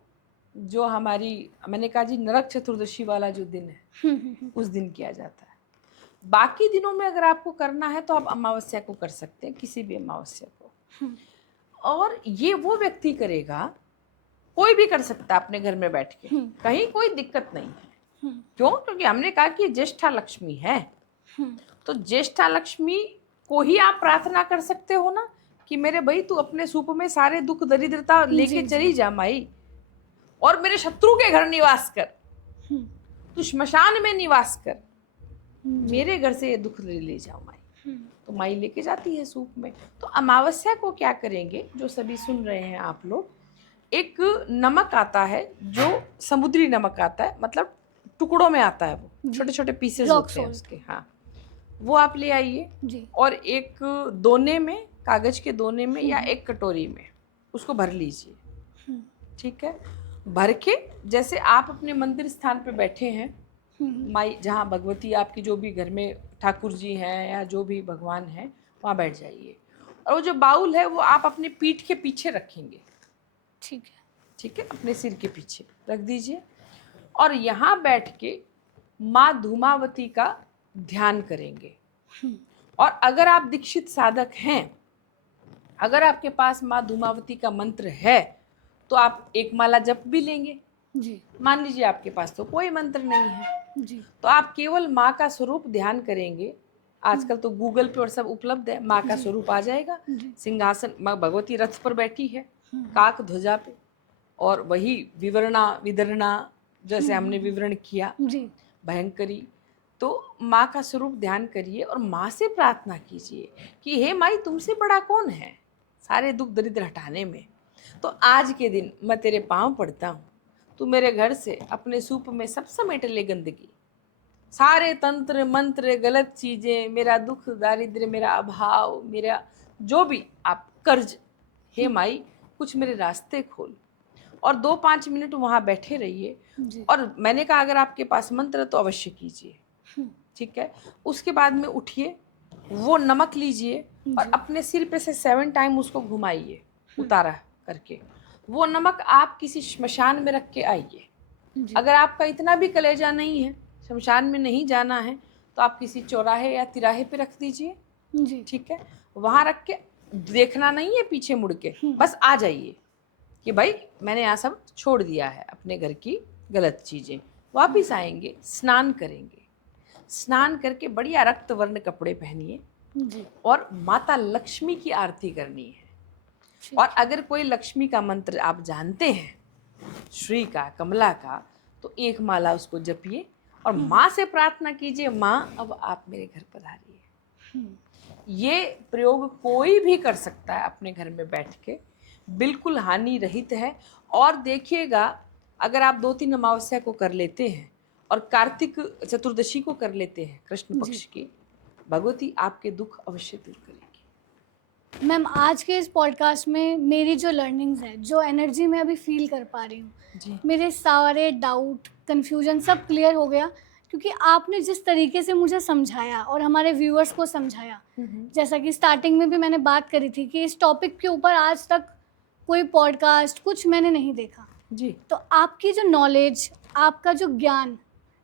जो हमारी, मैंने कहा जी, नरक चतुर्दशी वाला जो दिन है उस दिन किया जाता है। बाकी दिनों में अगर आपको करना है तो आप अमावस्या को कर सकते हैं, किसी भी अमावस्या को। और ये वो व्यक्ति करेगा, कोई भी कर सकता है अपने घर में बैठ के, कहीं कोई दिक्कत नहीं है। क्यों? क्योंकि हमने कहा कि ज्येष्ठा लक्ष्मी है। तो ज्येष्ठा लक्ष्मी को ही आप प्रार्थना कर सकते हो ना कि मेरे भाई तू अपने सूप में सारे दुख दरिद्रता लेके चली जा माई, और मेरे शत्रु के घर निवास कर, तू श्मशान में निवास कर, मेरे घर से ये दुख ले जाओ माई। तो माई लेके जाती है सूप में। तो अमावस्या को क्या करेंगे, जो सभी सुन रहे हैं आप लोग, एक नमक आता है जो समुद्री नमक आता है, मतलब टुकड़ों में आता है, वो छोटे छोटे पीसेस होते हैं उसके। हाँ, वो आप ले आइए और एक दोने में, कागज के दोने में या एक कटोरी में उसको भर लीजिए। ठीक है, भर के जैसे आप अपने मंदिर स्थान पे बैठे हैं, माई जहाँ भगवती आपकी जो भी घर में ठाकुर जी हैं या जो भी भगवान हैं, वहाँ बैठ जाइए। और वो जो बाउल है वो आप अपने पीठ के पीछे रखेंगे। ठीक है, अपने सिर के पीछे रख दीजिए और यहाँ बैठ के माँ धूमावती का ध्यान करेंगे। और अगर आप दीक्षित साधक हैं, अगर आपके पास माँ धूमावती का मंत्र है तो आप एक माला जप भी लेंगे। मान लीजिए आपके पास तो कोई मंत्र नहीं है, जी तो आप केवल माँ का स्वरूप ध्यान करेंगे। आजकल तो गूगल पे और सब उपलब्ध है, माँ का जी। स्वरूप आ जाएगा। जी। सिंहासन, माँ भगवती रथ पर बैठी है, काक ध्वजा पे, और वही विवरणा विदरणा, जैसे हमने विवरण किया, जी भयंकरी। तो माँ का स्वरूप ध्यान करिए और माँ से प्रार्थना कीजिए कि हे माई, तुमसे बड़ा कौन है सारे दुख दरिद्र हटाने में। तो आज के दिन मैं तेरे पाँव पड़ता हूँ, तू मेरे घर से अपने सूप में सब समेट ले गंदगी, सारे तंत्र मंत्र गलत चीज़ें, मेरा दुख दारिद्र्य, मेरा अभाव, मेरा जो भी आप कर्ज, हे माई कुछ मेरे रास्ते खोल। और 2-5 मिनट वहाँ बैठे रहिए। जी। और मैंने कहा अगर आपके पास मंत्र है तो अवश्य कीजिए, ठीक है। उसके बाद में उठिए, वो नमक लीजिए और जी। अपने सिर पे से 7 टाइम उसको घुमाइए, उतारा करके। वो नमक आप किसी श्मशान में रख के आइए। जी। अगर आपका इतना भी कलेजा नहीं है, शमशान में नहीं जाना है, तो आप किसी चौराहे या तिराहे पे रख दीजिए, जी। ठीक है। वहाँ रख के देखना नहीं है पीछे मुड़ के, बस आ जाइए कि भाई मैंने यहाँ सब छोड़ दिया है, अपने घर की गलत चीज़ें। वापिस आएंगे, स्नान करेंगे, स्नान करके बढ़िया रक्त वर्ण कपड़े पहनिए जी। और माता लक्ष्मी की आरती करनी है। ठीक। और अगर कोई लक्ष्मी का मंत्र आप जानते हैं, श्री का, कमला का, तो एक माला उसको जपिए और माँ से प्रार्थना कीजिए, माँ अब आप मेरे घर पधारिए। ये प्रयोग कोई भी कर सकता है अपने घर में बैठ के, बिल्कुल हानि रहित है। और देखिएगा, अगर आप 2-3 अमावस्या को कर लेते हैं और कार्तिक चतुर्दशी को कर लेते हैं, कृष्ण पक्ष की, भगवती आपके दुख अवश्य दूर करेगी। मैम, आज के इस पॉडकास्ट में मेरी जो लर्निंग्स है, जो एनर्जी मैं अभी फील कर पा रही हूँ, जी, मेरे सारे डाउट, कन्फ्यूजन सब क्लियर हो गया, क्योंकि आपने जिस तरीके से मुझे समझाया और हमारे व्यूअर्स को समझाया, जैसा कि स्टार्टिंग में भी मैंने बात करी थी कि इस टॉपिक के ऊपर आज तक कोई पॉडकास्ट कुछ मैंने नहीं देखा। जी, तो आपकी जो नॉलेज, आपका जो ज्ञान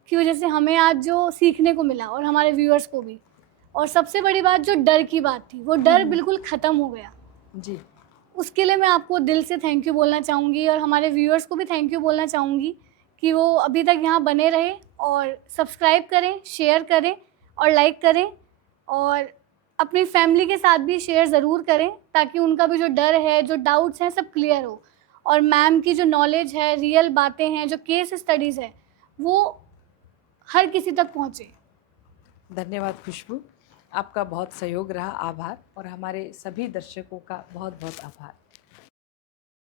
की वजह से हमें आज जो सीखने को मिला और हमारे व्यूअर्स को भी, और सबसे बड़ी बात जो डर की बात थी, वो डर बिल्कुल ख़त्म हो गया। जी, उसके लिए मैं आपको दिल से थैंक यू बोलना चाहूँगी और हमारे व्यूअर्स को भी थैंक यू बोलना चाहूँगी कि वो अभी तक यहाँ बने रहे और सब्सक्राइब करें, शेयर करें और लाइक करें, और अपनी फैमिली के साथ भी शेयर ज़रूर करें, ताकि उनका भी जो डर है, जो डाउट्स हैं, सब क्लियर हो। और मैम की जो नॉलेज है, रियल बातें हैं, जो केस स्टडीज़ है, वो हर किसी तक पहुँचे। धन्यवाद खुशबू, आपका बहुत सहयोग रहा, आभार। और हमारे सभी दर्शकों का बहुत बहुत आभार।